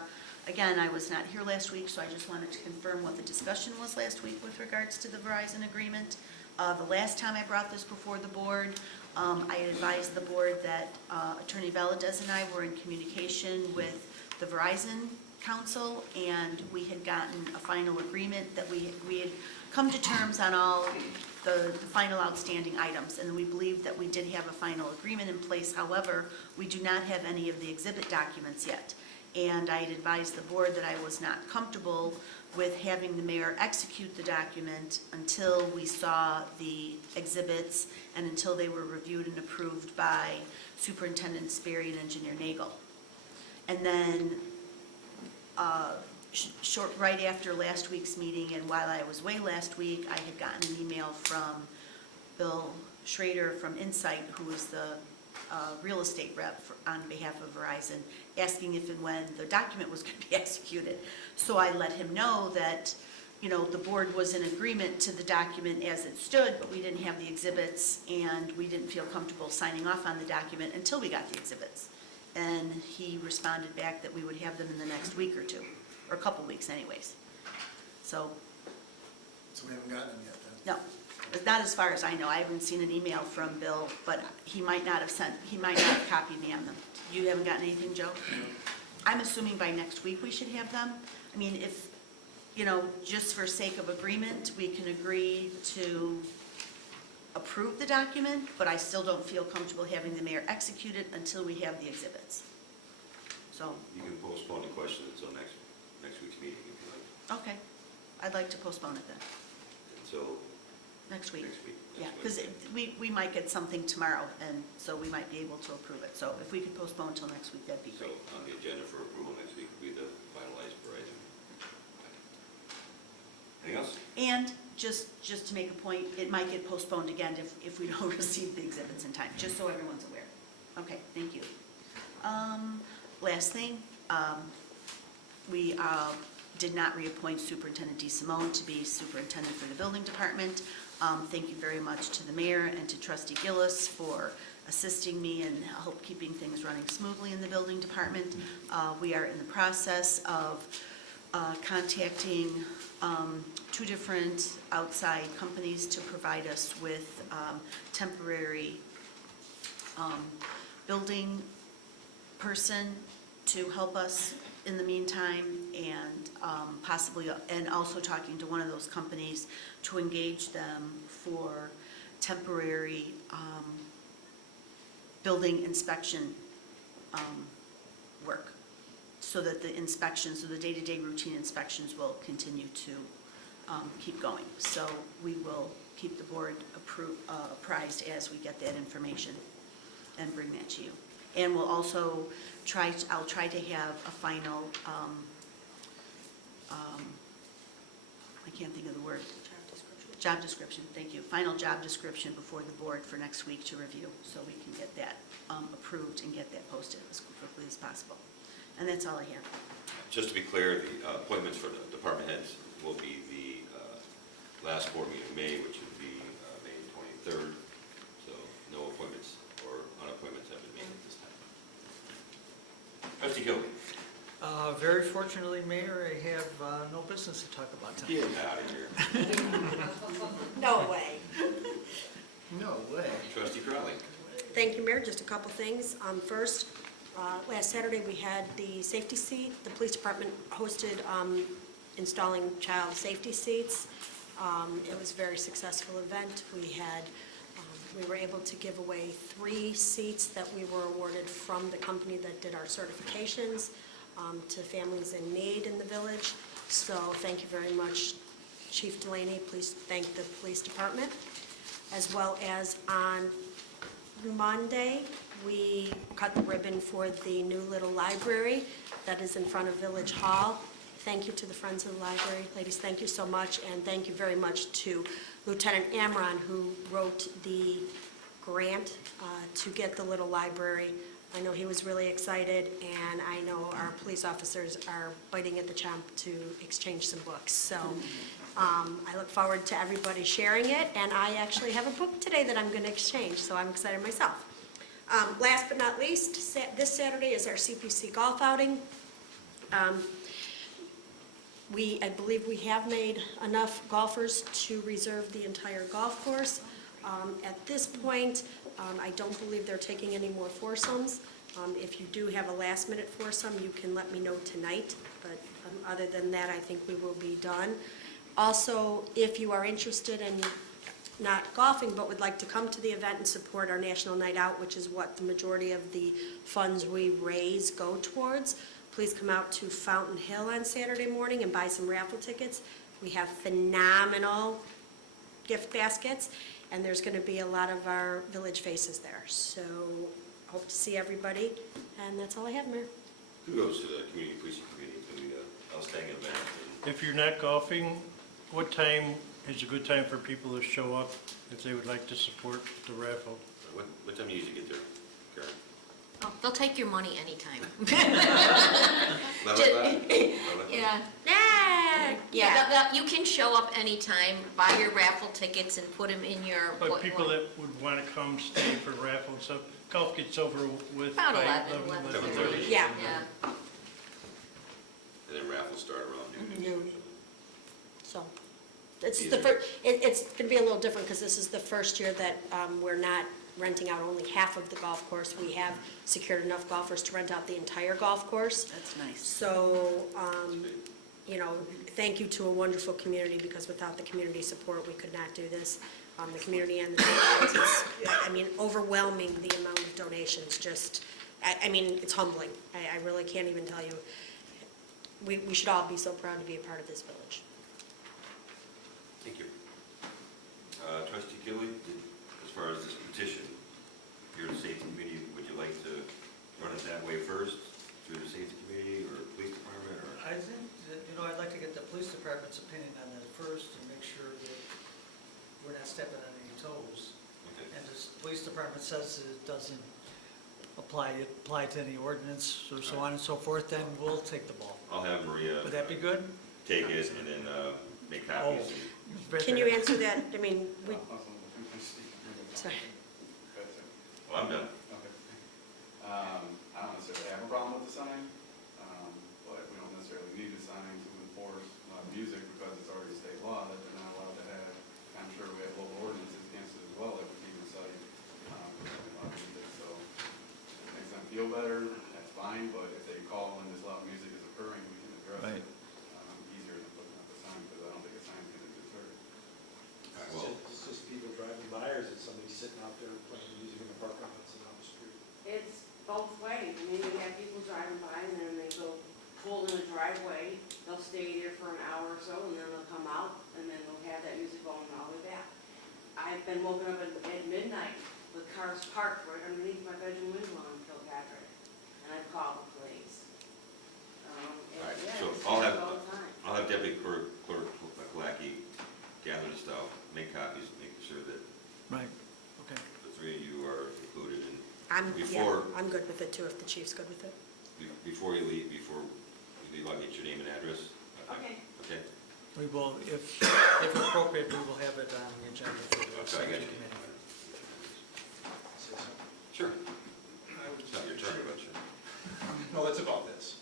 Again, I was not here last week, so I just wanted to confirm what the discussion was last week with regards to the Verizon agreement. The last time I brought this before the board, I advised the board that Attorney Valadez and I were in communication with the Verizon council, and we had gotten a final agreement that we had come to terms on all the final outstanding items, and we believe that we did have a final agreement in place. However, we do not have any of the exhibit documents yet. And I had advised the board that I was not comfortable with having the mayor execute the document until we saw the exhibits and until they were reviewed and approved by Superintendent Sperry and Engineer Nagel. And then, right after last week's meeting, and while I was away last week, I had gotten an email from Bill Schrader from Insight, who is the real estate rep on behalf of Verizon, asking if and when the document was going to be executed. So I let him know that, you know, the board was in agreement to the document as it stood, but we didn't have the exhibits, and we didn't feel comfortable signing off on the document until we got the exhibits. And he responded back that we would have them in the next week or two, or a couple weeks anyways. So we haven't gotten them yet then? no, not as far as I know. I haven't seen an email from Bill, but he might not have copied me on them. You haven't gotten anything, Joe? I'm assuming by next week we should have them. I mean, if, you know, just for sake of agreement, we can agree to approve the document, but I still don't feel comfortable having the mayor execute it until we have the exhibits. So, You can postpone the question until next week's meeting if you like, okay, I'd like to postpone it then, until next week. next week. Yeah, because we might get something tomorrow, and so we might be able to approve it. So if we could postpone until next week, that'd be So great. on the agenda for approval next week will be the finalized Verizon. Anything else? And just to make a point, it might get postponed again if we don't receive the exhibits in time, just so everyone's aware. Okay, thank you. Last thing, we did not reappoint Superintendent DeSimone to be superintendent for the building department. Thank you very much to the mayor and to Trustee Gillis for assisting me and help keeping things running smoothly in the building department. We are in the process of contacting two different outside companies to provide us with temporary building person to help us in the meantime, and possibly, and also talking to one of those companies to engage them for temporary building inspection work, so that the inspections, so the day-to-day routine inspections will continue to keep going. So we will keep the board apprised as we get that information and bring that to you. And we'll also I'll try to have a final, I can't think of the word. Job description, thank you. Final job description before the board for next week to review, so we can get that approved and get that posted as quickly as possible. And that's all I have. Just to be clear, the appointments for the department heads will be the last board meeting in May, which would be May 23rd. So no appointments or unappointments have been made at this time. Trustee Gilby. Very fortunately, Mayor, I have no business to talk about tonight. Get out of here. No way. No way. Trustee Crowley. Thank you, Mayor. Just a couple things. First, last Saturday, we had the safety seat. The police department hosted installing child safety seats. It was a very successful event. We were able to give away 3 seats that we were awarded from the company that did our certifications to families in need in the village. So thank you very much, Chief Delaney. Please thank the police department. As well as on Monday, we cut the ribbon for the new little library that is in front of Village Hall. Thank you to the Friends of the Library. Ladies, thank you so much, and thank you very much to Lieutenant Amron, who wrote the grant to get the little library. I know he was really excited, and I know our police officers are biting at the chomp to exchange some books. So I look forward to everybody sharing it, and I actually have a book today that I'm going to exchange, so I'm excited myself. Last but not least, this Saturday is our CPC golf outing. I believe we have made enough golfers to reserve the entire golf course. At this point, I don't believe they're taking any more foursomes. If you do have a last-minute foursome, you can let me know tonight, but other than that, I think we will be done. Also, if you are interested in not golfing, but would like to come to the event and support our National Night Out, which is what the majority of the funds we raise go towards, please come out to Fountain Hill on Saturday morning and buy some raffle tickets. We have phenomenal gift baskets, and there's going to be a lot of our village faces there. So hope to see everybody, and that's all I have, Mayor. Kudos to the community policing committee. It's going to be an outstanding event. If you're not golfing, what time is a good time for people to show up if they would like to support the raffle? What time do you usually get there, Karen? Oh, they'll take your money anytime. 11 o'clock? Yeah. Yeah. Yeah, you can show up anytime, buy your raffle tickets and put them in your. But people that would want to come stay for raffle and stuff, golf gets over with About by 11:30. Yeah. Yeah. And then raffles start around noon. Noon. So, it's the first, it's going to be a little different because this is the first year that we're not renting out only half of the golf course. We have secured enough golfers to rent out the entire golf course. That's nice. So, you know, thank you to a wonderful community, because without the community support, we could not do this. The community and the it's, I mean, overwhelming the amount of donations, just, I mean, it's humbling. I really can't even tell you. We should all be so proud to be a part of this village. Thank you. Trustee Gilly, as far as this petition, you're the safety committee, would you like to run it that way first, through the safety committee or police department, or? I think, that, you know, I'd like to get the police department's opinion on that first and make sure that we're not stepping on any toes. Okay. And the police department says it doesn't apply to any ordinance or so on and so forth, then we'll take the ball. I'll have Maria. Would that be good? Take it and then make copies. Can you answer that? I mean, we, sorry. Well, I'm done. Okay. I don't necessarily have a problem with the sign, but we don't necessarily need a sign to enforce music because it's already state law that they're not allowed to have. I'm sure we have local ordinances against it as well that we can even cite music. So if it makes them feel better, that's fine, but if they call when this loud music is occurring, we can address Right. it easier than putting up a sign, because I don't think a sign's going to deter. Well, It's just people driving by, or is it somebody sitting out there playing music in the parking lots and on the street? It's both ways. I mean, you have people driving by and then they go pull in a driveway. They'll stay there for an hour or so and then they'll come out and then they'll have that music going all the way back. I've been woken up at midnight with cars parked right underneath my bedroom window on Kilpatrick. And I've called the police. Right, Yeah, so it's I'll have- all the time. I'll have Deputy Clerk Kalaki gather the stuff, make copies, make sure that Right, okay. the three of you are included in. I'm Before- I'm good with it too, if the chief's good with it. Before you leave, I'll get your name and address. Okay. Okay? We will, if appropriate, we will have it on the agenda for the Okay, I safety got you. committee. Say something? Sure. I would It's not your turn, but sure. No, it's about this.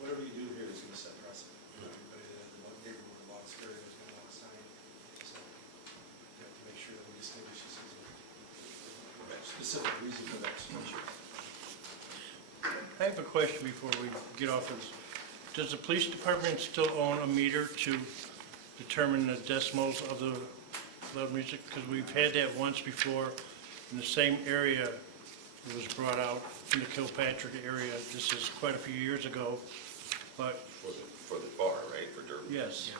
Whatever you do here is going to set precedent. Everybody that in the neighborhood of Lots area is going to want to sign. So you have to make sure that we distinguish this as a specific reason for that structure. I have a question before we get off of this. Does the police department still own a meter to determine the decimals of the loud music? Because we've had that once before in the same area. It was brought out in the Kilpatrick area. This is quite a few years ago, but For the bar, right, for Durban? yes.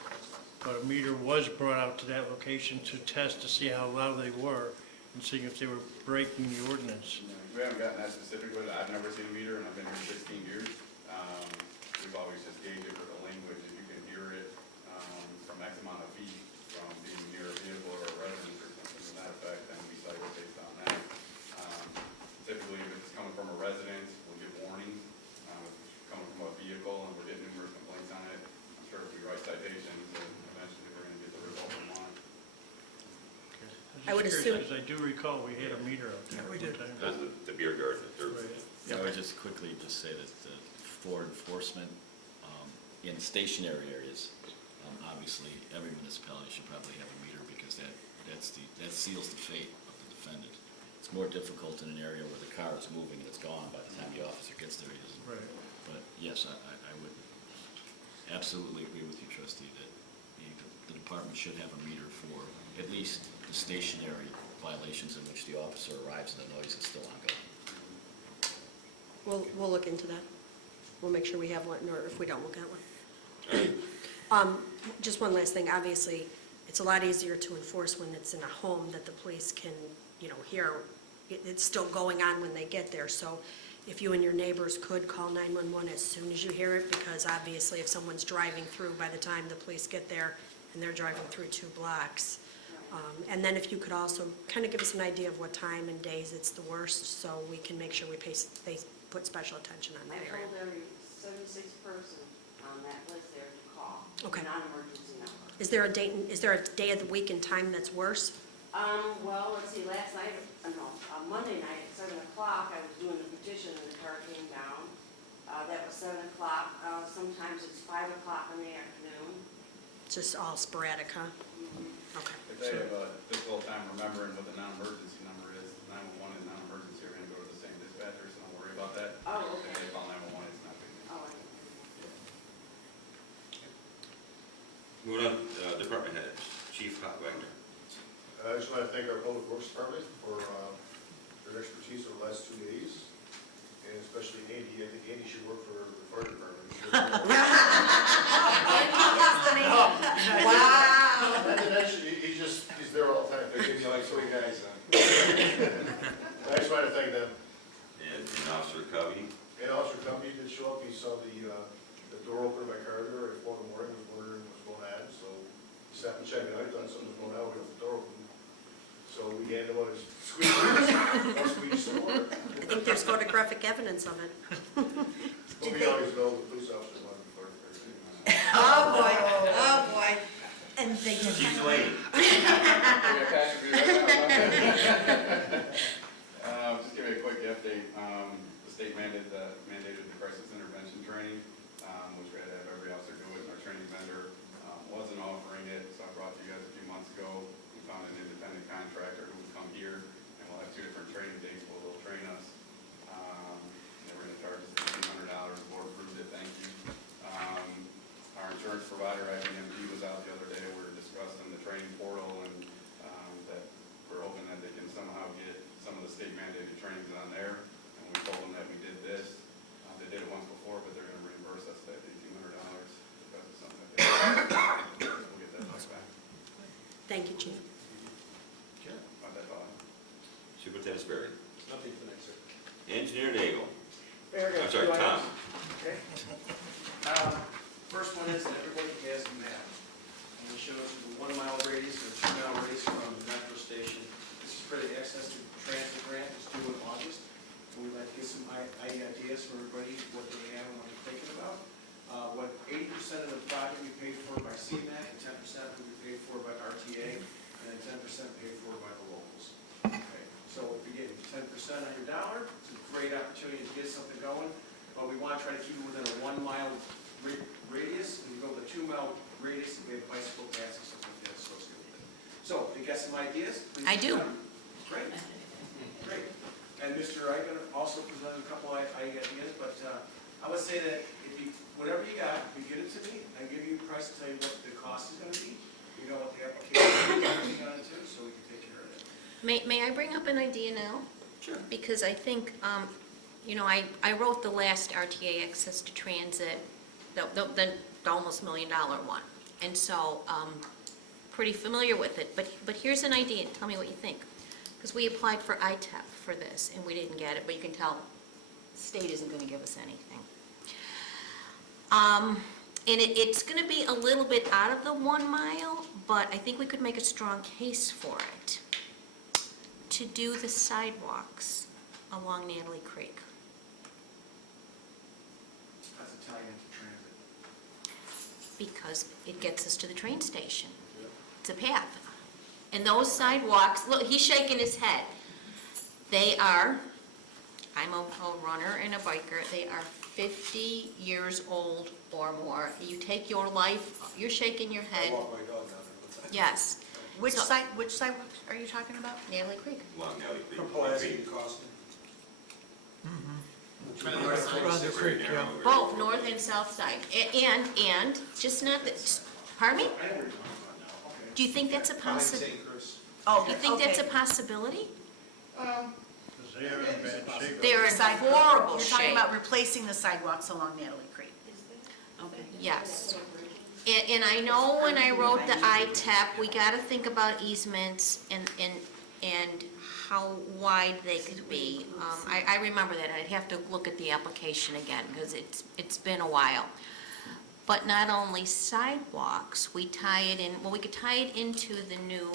But a meter was brought out to that location to test to see how loud they were and seeing if they were breaking the ordinance. We haven't gotten that specific with it. I've never seen a meter, and I've been here 16 years. We've always just gauged it for the language. If you can hear it from X amount of feet from being near a vehicle or a residence or something to that effect, then we cite it based on that. Typically, if it's coming from a residence, we'll get warnings. If it's coming from a vehicle and we're getting numerous complaints on it, I'm sure if we write citations, then eventually we're going to get the result we want. I would assume- Because I do recall we had a meter out there. we did. one time. That's the beer garden at Durban. Right. I would just quickly just say that for enforcement in stationary areas, obviously, every municipality should probably have a meter because that seals the fate of the defendant. It's more difficult in an area where the car is moving and it's gone by the time the officer gets there. He doesn't. Right. But yes, I would absolutely agree with you, trustee, that the department should have a meter for at least the stationary violations in which the officer arrives and the noise is still ongoing. We'll look into that. We'll make sure we have one, or if we don't, we'll get one. Just one last thing, obviously, it's a lot easier to enforce when it's in a home that the police can, hear. It's still going on when they get there, so if you and your neighbors could call 911 as soon as you hear it, because obviously if someone's driving through by the time the police get there and they're driving through 2 blocks. And then if you could also kind of give us an idea of what time and days it's the worst, so we can make sure they put special attention on that I area. told every 76th person on that list there to call. Okay. Non-emergency number. Is there a day of the week and time that's worse? Well, let's see, Monday night at 7 o'clock, I was doing the petition and the car came down. That was 7 o'clock. Sometimes it's 5 o'clock in the afternoon. Just all sporadic, huh? Okay. If they have a difficult time remembering what the non-emergency number is, 911 and non-emergency are gonna go to the same dispatcher, so don't worry about that. Oh, okay. If they call 911, it's not big. Oh, Moving on, department heads, Chief Hot Wagner. I just want to thank our Public Works Department for their expertise over the last 2 days, and especially Andy. I think Andy should work for the fire department. Wow. He's there all the time. They give me like 3 guys. I just want to thank them. And Officer Covey. And Officer Covey did show up. He saw the door open in my car there at 4 in the morning. Was wondering what's going on, so he stopped and checked it out. I thought something was going on. We left the door open. So we had him on his squeeze door. I think there's photographic evidence of it. But we always know the police officers want to be part of everything. Oh, boy. And they did. Chief Lane. Just give you a quick update. The state mandated the crisis intervention training, which we had to have every officer do it, and our training vendor wasn't offering it, so I brought to you guys a few months ago. We found an independent contractor who would come here, and we'll have 2 different training dates where they'll train us. They were going to charge us $1,500. The board approved it, thank you. Our insurance provider, IBMD, was out the other day. We were discussing the training portal, and that we're hoping that they can somehow get some of the state mandated trainings on there. And we told them that we did this. They did it once before, but they're going to reimburse us that $1,800 because of something that they did. We'll get that back. Thank you, Chief. That's all. Superintendent Sperry. Nothing tonight, sir. Engineer Nagel. There we go. I'm sorry, Two Tom. items. Okay. First one is that everybody has a map. And it shows the 1 mile radius or 2 mile radius from the metro station. This is for the access to transit grant. It's due in August. And we'd like to get some ideas from everybody, what they have and what they're thinking about. What 80% of the project we paid for by CMAQ, and 10% will be paid for by RTA, and then 10% paid for by the locals. Okay. So if you're getting 10% on your dollar, it's a great opportunity to get something going. But we want to try to keep it within a 1 mile radius, and we go with a 2 mile radius, and we have bicycle paths and stuff like that associated with it. So, if you got some ideas, please. I do. Great, great. And Mr. Eichen also presented a couple of ideas, but I would say that if you, whatever you got, you get it to me, I give you a price to tell you what the cost is gonna be. You know what the application is going on to, so we can take care of it. May I bring up an idea now? Sure. Because I think, I wrote the last RTA Access to Transit, the almost $1 million one. And so, pretty familiar with it. But here's an idea, tell me what you think. Because we applied for ITEP for this, and we didn't get it, but you can tell the state isn't going to give us anything. And it's going to be a little bit out of the 1 mile, but I think we could make a strong case for it. To do the sidewalks along Natalie Creek. That's a tie into transit. Because it gets us to the train station. It's a path. And those sidewalks, look, he's shaking his head. They are, I'm a runner and a biker, they are 50 years old or more. You take your life, you're shaking your head. I walk my dog down there. Yes. Which So- side are you talking about? Natalie Creek. Long Alley. From Pulaski to Costin. Around the creek, yeah. Both north and south side. And, just not that, pardon me? I know what you're talking about now, okay. Do you think that's a Probably possibility? St. Chris. Oh, You think that's a okay. possibility? Because they are in bad shape. They're in Sidewalk. horrible You're talking shape. about replacing the sidewalks along Natalie Creek. Okay. Yes. And I know when I wrote the ITEP, we gotta think about easements and how wide they could be. I remember that, I'd have to look at the application again, because it's been a while. But not only sidewalks, we tie it in, well, we could tie it into the new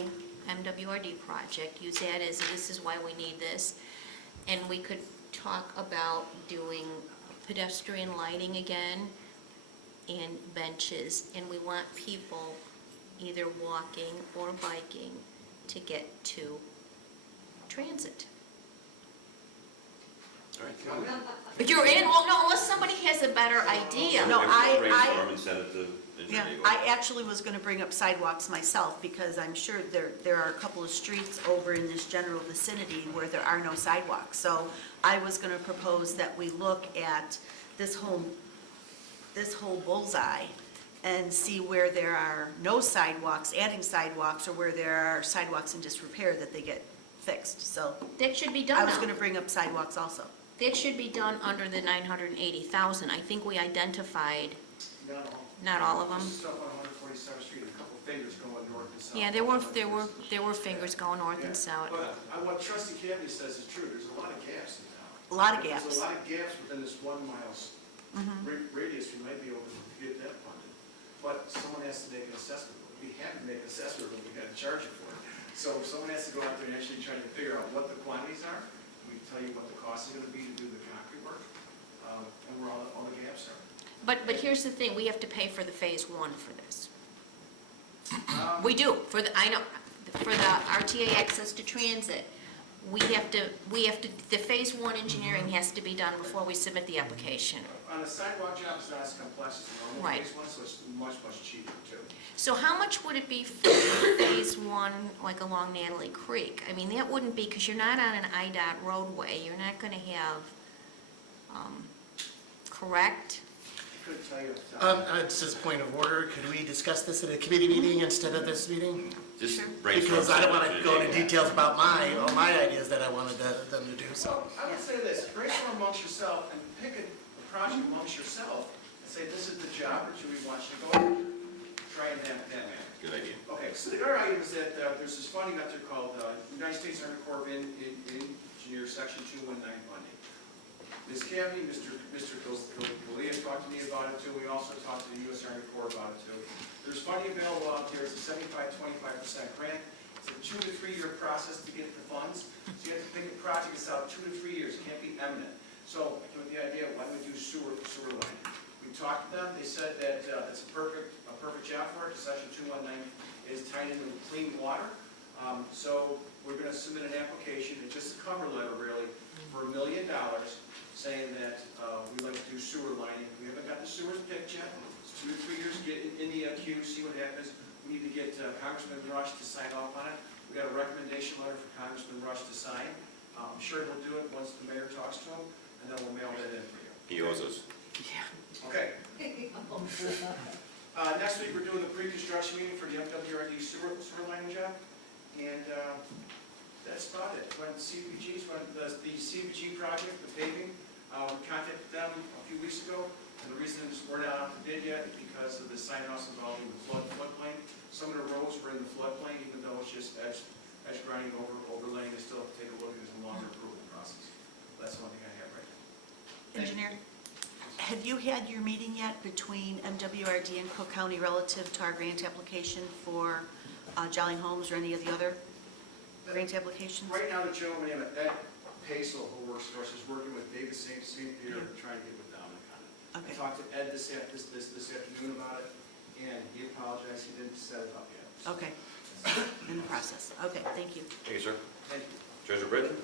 MWRD project, use that as, this is why we need this. And we could talk about doing pedestrian lighting again and benches, and we want people either walking or biking to get to transit. You're in, well, no, unless somebody has a better idea. No, Brainstorm and send it to Yeah, engineering. I actually was gonna bring up sidewalks myself, because I'm sure there are a couple of streets over in this general vicinity where there are no sidewalks. So I was gonna propose that we look at this whole bullseye and see where there are no sidewalks, adding sidewalks, or where there are sidewalks in disrepair that they get fixed. So That should be I done was now. gonna bring up sidewalks also. That should be done under the 980,000. I think we identified, not all of them. Stuff on 147th Street, a couple fingers going north and south. Yeah, there were fingers going north and south. But what trustee Kavanaugh says is true, there's a lot of gaps in town. A lot of There's gaps. a lot of gaps within this 1 mile Mhm. radius, we might be able to get that funded. But someone has to make an assessment. We have to make an assessment, but we got to charge it for it. So if someone has to go out there and actually try to figure out what the quantities are, we tell you what the cost is gonna be to do the concrete work, and where all the gaps are. But here's the thing, we have to pay for the phase one for this. Um, We do, for the, I know, for the RTA access to transit. We have to, the phase one engineering has to be done before we submit the application. On a sidewalk job, it's not as complex as a normal Right. phase one, so it's much, much cheaper too. So how much would it be for phase one, like along Natalie Creek? I mean, that wouldn't be, because you're not on an IDOT roadway, you're not gonna have, correct? Couldn't tell you. off the top of my head. It's just point of order, could we discuss this at a committee meeting instead of this meeting? Just brainstorm. Because I don't want send to it go to into engineering. details about all my ideas that I wanted them to do, so. I would say this, brainstorm amongst yourself and pick a project amongst yourself and say, this is the job that we want you to go after. Try and that manner. Good idea. Okay, so the other item is that there's this funding out there called United States Army Corps of Engineers Section 219 funding. Ms. Cavney, Mr. Galea talked to me about it too. We also talked to the U.S. Army Corps about it too. There's funding available out there. It's a 75-25% grant. It's a 2 to 3 year process to get the funds. So you have to pick a project that's out 2 to 3 years. It can't be eminent. So I came with the idea, why don't we do sewer line? We talked to them. They said that it's a perfect job for it. Section 219 is tied into clean water. So we're going to submit an application. It's just a cover letter really for $1 million saying that we'd like to do sewer lining. We haven't got the sewers picked yet. It's 2 to 3 years to get in the queue, see what happens. We need to get Congressman Rush to sign off on it. We got a recommendation letter for Congressman Rush to sign. I'm sure he'll do it once the mayor talks to him, and then we'll mail that in for you. He owes us. Okay. Next week, we're doing the pre-construction meeting for the MWRD sewer lining job, and that's about it. When the CPG project, the paving, we contacted them a few weeks ago, and the reason we're not out to bid yet is because of the sign-offs involving the floodplain. Some of the roads were in the floodplain, even though it's just edge grinding overlaying, they still have to take a look at it as a longer approval process. That's the one thing I have right now. Thank you. Engineer, have you had your meeting yet between MWRD and Cook County relative to our grant application for Jolly Homes or any of the other grant applications? Right now, the gentleman named Ed Paisel, who works for us, is working with David St. Pierre, trying to get with Dominic on it. Okay. I talked to Ed this afternoon about it, and he apologized, he didn't set it up yet. Okay, in the process. Okay, thank you. Thank you, sir. Thank you. Treasurer Britton,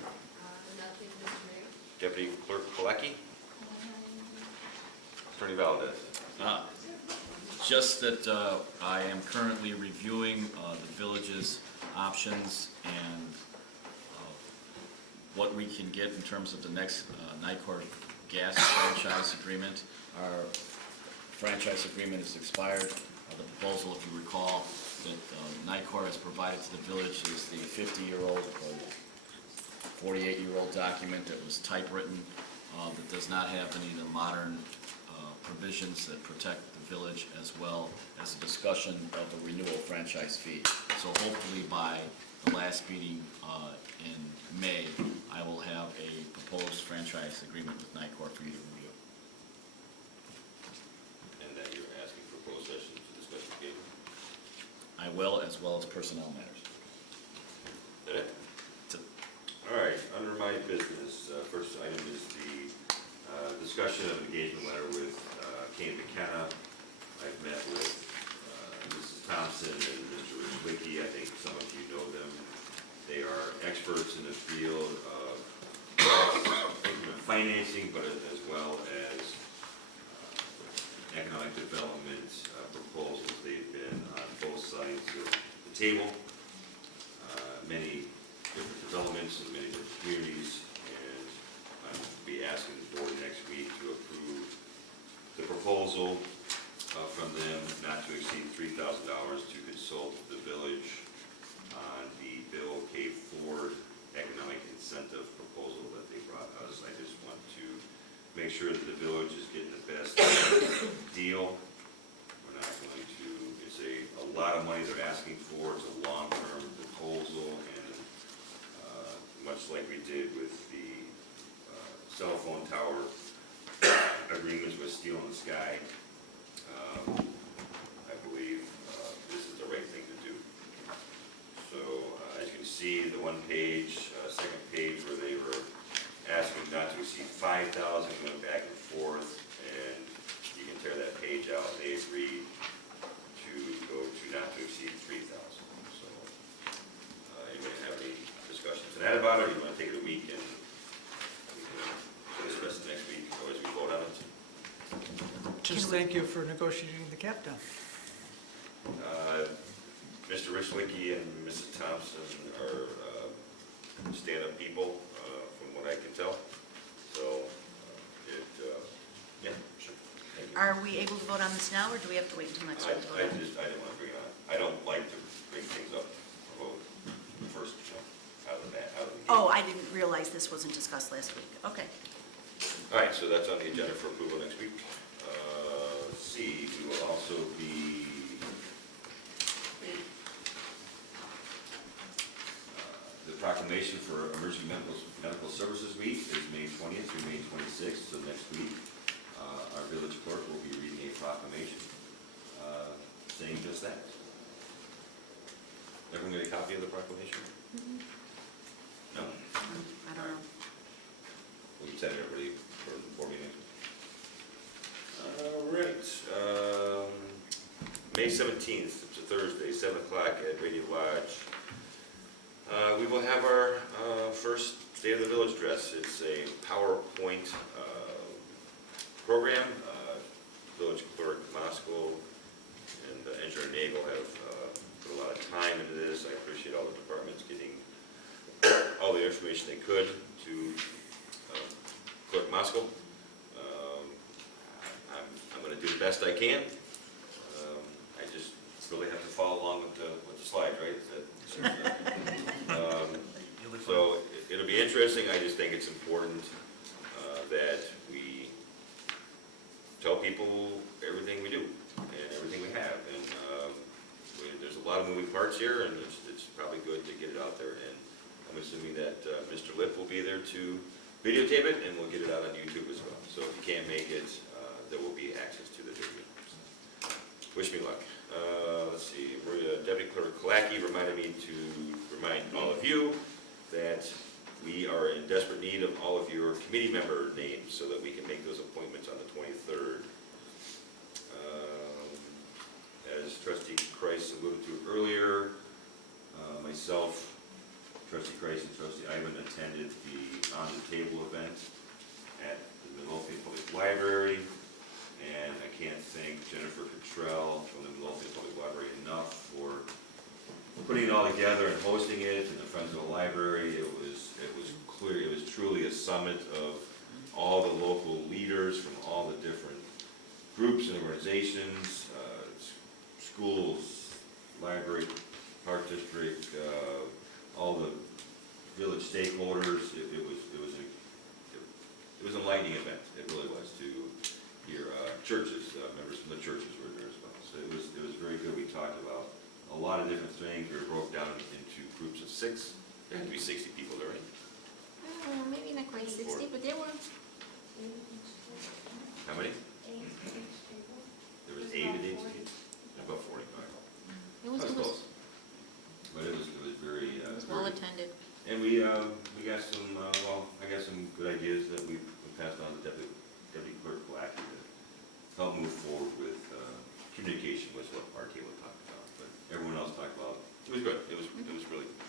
Nothing, Mr. Mayor. Deputy Clerk Pilecki, Attorney Valdez. Just that I am currently reviewing the village's options and what we can get in terms of the next NICOR gas franchise agreement. Our franchise agreement is expired. The proposal, if you recall, that NICOR has provided to the village is the 50-year-old or 48-year-old document that was typewritten, that does not have any of the modern provisions that protect the village, as well as a discussion of the renewal franchise fee. So hopefully by the last meeting in May, I will have a proposed franchise agreement with NICOR for you to review. And that you're asking for closed session to discuss the game? I will, as well as personnel matters. Is that it? All right, under my business, first item is the discussion of engagement letter with Kane McKenna. I've met with Mrs. Thompson and Mr. Wicki. I think some of you know them. They are experts in the field of financing, but as well as economic development proposals. They've been on both sides of the table. Many different developments in many different communities, and I'm going to be asking the board next week to approve the proposal from them not to exceed $3,000 to consult the village on the Bill K. Ford economic incentive proposal that they brought us. I just want to make sure that the village is getting the best deal. We're not going to, it's a lot of money they're asking for. It's a long-term proposal, and much like we did with the cell phone tower agreements with Steel in the Sky, I believe this is the right thing to do. So as you can see, the one page, second page where they were asking not to exceed 5,000, going back and forth, and you can tear that page out. They agreed to go to not to exceed 3,000. So anybody have any discussions on that about it, or you want to take it a week and we can discuss it next week, or as we vote on it? Just thank you for negotiating the cap down. Mr. Rich Wicki and Mrs. Thompson are stand-up people, from what I can tell. So, yeah, sure. Thank you. Are we able to vote on this now, or do we have to wait until next week? to vote I on it? didn't want to bring it on. I don't like to bring things up first, out of the bat, out of the gate. Oh, I didn't realize this wasn't discussed last week. Okay. All right, so that's on the agenda for approval next week. Let's see, we will also be the proclamation for Emerging Medical Services Week is May 20th through May 26th, so next week our village clerk will be reading a proclamation saying just that. Everyone get a copy of the proclamation? No? I don't know. We can send everybody for me next week. All right. May 17th, it's a Thursday, 7 o'clock at Radio Lodge. We will have our first State of the Village address. It's a PowerPoint program. Village Clerk Moskal and Engineer Nagel have put a lot of time into this. I appreciate all the departments getting all the information they could to Clerk Moskal. I'm going to do the best I can. I just really have to follow along with the slides, right? So it'll be interesting. I just think it's important that we tell people everything we do and everything we have. And there's a lot of moving parts here, and it's probably good to get it out there. And I'm assuming that Mr. Lip will be there to videotape it, and we'll get it out on YouTube as well. So if you can't make it, there will be access to the video. Wish me luck. Let's see, Deputy Clerk Kalaki reminded me to remind all of you that we are in desperate need of all of your committee member names so that we can make those appointments on the 23rd. As Trustee Kreis alluded to earlier, myself, Trustee Kreis, and Trustee Ivan attended the On the Table event at the Midlothian Public Library, and I can't thank Jennifer Cottrell from the Midlothian Public Library enough for putting it all together and hosting it, and the Friends of the Library. It was clear, it was truly a summit of all the local leaders from all the different groups and organizations, schools, library, park district, all the village stakeholders. It was an enlightening event. It really was, to hear churches, members from the churches were there as well. So it was very good. We talked about a lot of different things. We were broke down into groups of 6. There had to be 60 people there, right? Maybe not quite 60, but there were. How many? There was 8 at each, about 45. It was, That was close. But it was very, well attended. and we got some, I got some good ideas that we passed on to Deputy Clerk Black to help move forward with communication, was what our table talked about. But everyone else talked about, it was good. It was really good.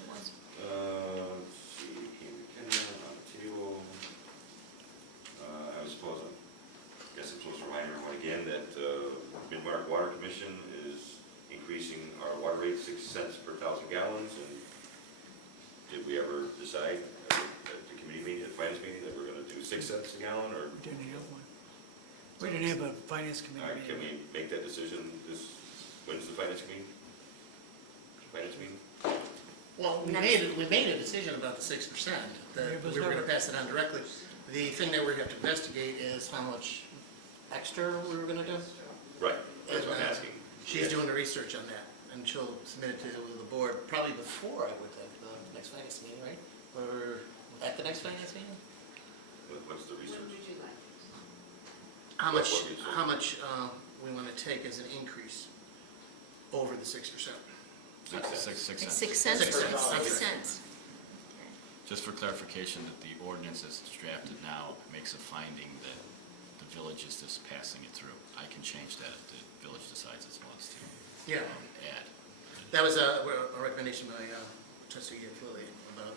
It was. Let's see, King McKenna on the table. I was supposed to, guess I'm supposed to remind everyone again that Mid-Mark Water Commission is increasing our water rate 6 cents per 1,000 gallons. And did we ever decide at the committee meeting, at the finance meeting, that we're going to do 6 cents a gallon, or? We didn't have one. We didn't have a finance committee All right, can meeting. we make that decision when's the finance meeting? Finance meeting? Well, we made a decision about the 6%, that It was we were gonna never- pass it on directly. The thing that we're gonna have to investigate is how much extra we were gonna do. Right, that's what I'm And, asking. She's doing the research on that, and she'll submit it to the board probably before, I would think, the next finance meeting, right? Or at the next finance meeting? What's the research? How What much, research? how much we wanna take as an increase over the 6%. 6 cents. 6 It's cents. 6 cents, 6 cents. 6 cents. Just for clarification, that the ordinance as it's drafted now makes a finding that the village is just passing it through. I can change that if the village decides it wants to Yeah. add. That was a recommendation by trustee Flilly about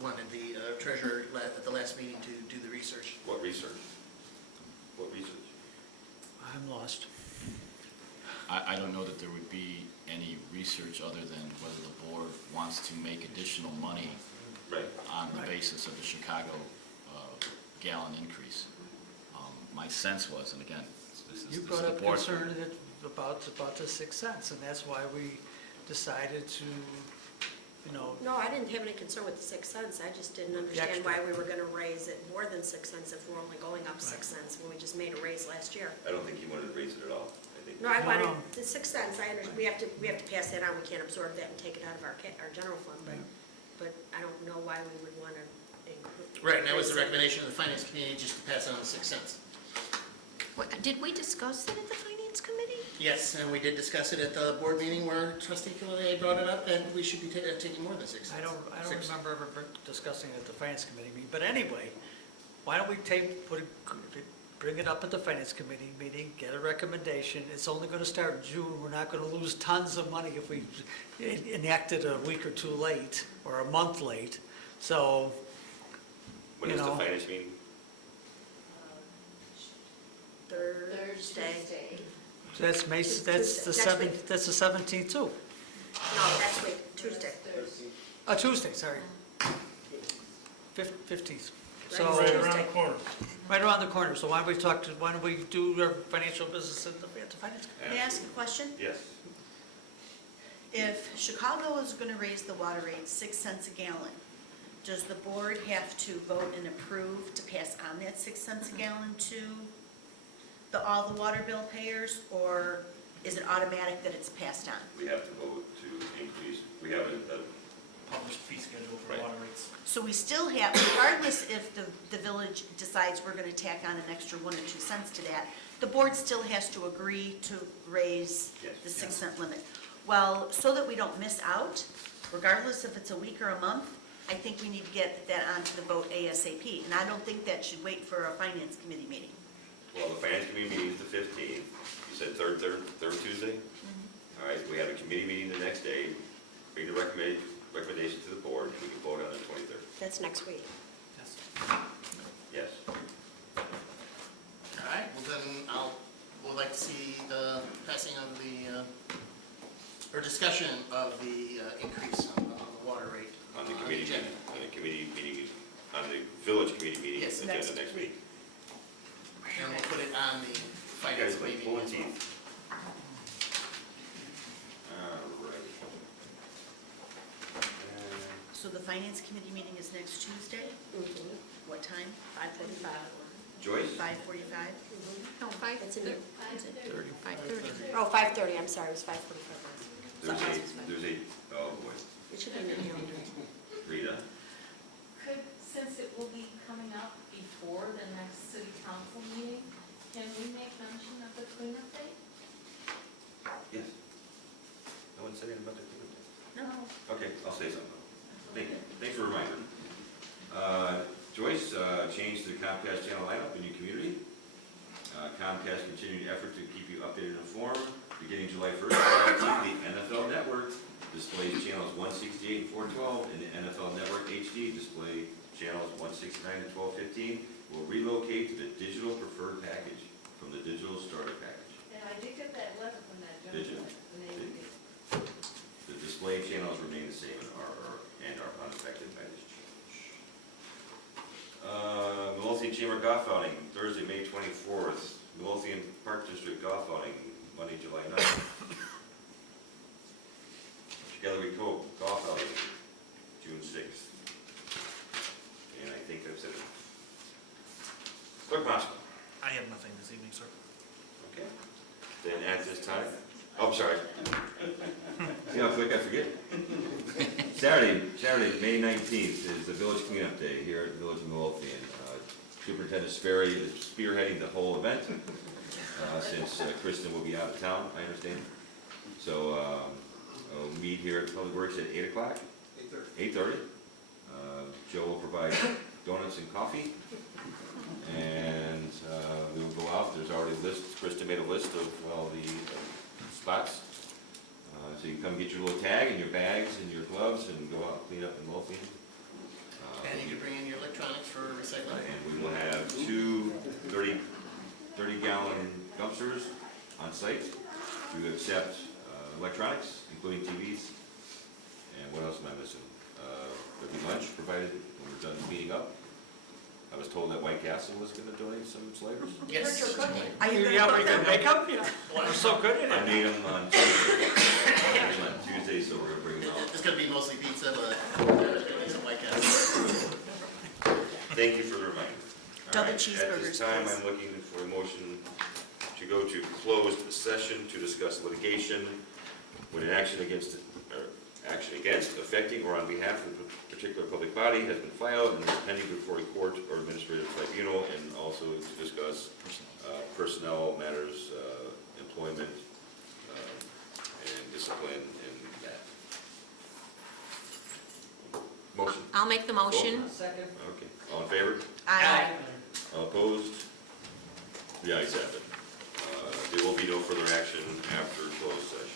wanted the treasurer at the last meeting to do the research. What research? What research? I'm lost. I don't know that there would be any research other than whether the board wants to make additional money Right. on the Right. basis of the Chicago gallon increase. My sense was, and again, this You is brought the up board's. concern about the 6 cents, and that's why we decided to, No, I didn't have any concern with the 6 cents. I just didn't understand extra. why we were gonna raise it more than 6 cents if we're only going up 6 cents when we just made a raise last year. I don't think you wanted to raise it at all. I think. No, I wanted No. the 6 cents. I understand, we have to pass that on. We can't absorb that and take it out of our general fund, but I don't know why we would wanna increase. Right, and that was the recommendation of the finance committee, just to pass it on the 6 cents. Did we discuss that at the finance committee? Yes, and we did discuss it at the board meeting where trustee Flilly brought it up, that we should be taking more than 6 cents. I don't Six. remember ever discussing it at the finance committee meeting, but anyway, why don't we bring it up at the finance committee meeting, get a recommendation. It's only gonna start in June. We're not gonna lose tons of money if we enact it a week or 2 late, or a month late. So, When you is the know. finance meeting? Thursday. that's May, that's the Next week. 7th, that's the 17th too. No, next week, Tuesday. Tuesday, sorry. 15th. So, Right around the corner. right around the corner. So why don't we do our financial business at the finance committee? May I ask a question? Yes. If Chicago is going to raise the water rate 6 cents a gallon, does the board have to vote and approve to pass on that 6 cents a gallon to all the water bill payers, or is it automatic that it's passed on? We have to vote to increase, we have a Published fee schedule for Right. water rates. So we still have, regardless if the village decides we're going to tack on an extra 1 or 2 cents to that, the board still has to agree to raise Yes. the 6 cent limit. Well, so that we don't miss out, regardless if it's a week or a month, I think we need to get that onto the vote ASAP. And I don't think that should wait for a finance committee meeting. Well, the finance committee meeting is the 15th. You said third Tuesday? All right, we have a committee meeting the next day, bring the recommendation to the board, we can vote on the 23rd. That's next week. Yes. All right, well then, would like to see the passing of the, or discussion of the increase on the water rate. On the on committee, agenda. on the committee meeting on the village committee meeting Yes, agenda next next week. And we'll put it on the You finance guys like committee. pulling meeting as well. teeth. All right. So the finance committee meeting is next Tuesday? What time? 5:45. Joyce? 5:45? No, five, It's in thir- there. is it 5:30? Oh, 5:30, I'm sorry, it was 5:45. There's a, oh boy, It should be in the calendar. Rita? Could, since it will be coming up before the next city council meeting, can we make mention of the cleanup day? Yes. No one said anything about the cleanup? No. Okay, I'll say something. Thanks for reminding. Joyce, changed the Comcast channel lineup in your community. Comcast continued effort to keep you updated and informed. Beginning July 1st, the NFL Network displays channels 168 and 412, and the NFL Network HD display channels 169 and 1215 will relocate to the digital preferred package from the digital starter package. And I did get that letter from that Did you? gentleman. The display channels remain the same and are unaffected by this change. Midlothian Chamber Golf Outing, Thursday, May 24th. Midlothian Park District Golf Outing, Monday, July 9th. Together We Cope Golf Outing, June 6th. And I think that's it. Clerk Moskowitz. I have nothing this evening, sir. Okay. Then at this time, oh, I'm sorry. See how quick I forget? Saturday, May 19th is the Village Cleanup Day here at the Village of Midlothian. Superintendent Sperry is spearheading the whole event, since Kristen will be out of town, I understand. So, we'll meet here at Public Works at 8 o'clock? 8:30. 8:30. Joe will provide donuts and coffee. And we will go out, there's already a list, Kristen made a list of all the spots. So you can come get your little tag and your bags and your gloves and go out and clean up in Midlothian. And you can bring in your electronics for recycling. And we will have two 30-gallon dumpsters on site to accept electronics, including TVs. And what else am I missing? There'll be lunch provided when we're done cleaning up. I was told that White Castle was going to donate some slavers. Yes. Are you Yeah, gonna we can make them? Well, I'm so good at I it. made them on Tuesday, so we're going to bring them out. It's gonna be mostly pizza, but there's gonna be some White Castle. Thank you for the reminder. All Double right, At cheeseburgers, this time, please. I'm looking for a motion to go to closed session to discuss litigation when an action against, affecting, or on behalf of a particular public body has been filed and is pending before a court or administrative tribunal, and also to discuss personnel matters, employment, and discipline, and that. Motion? I'll make the motion. Second. Okay, all in favor? Aye. All opposed? The ayes have it. There will be no further action after closed session.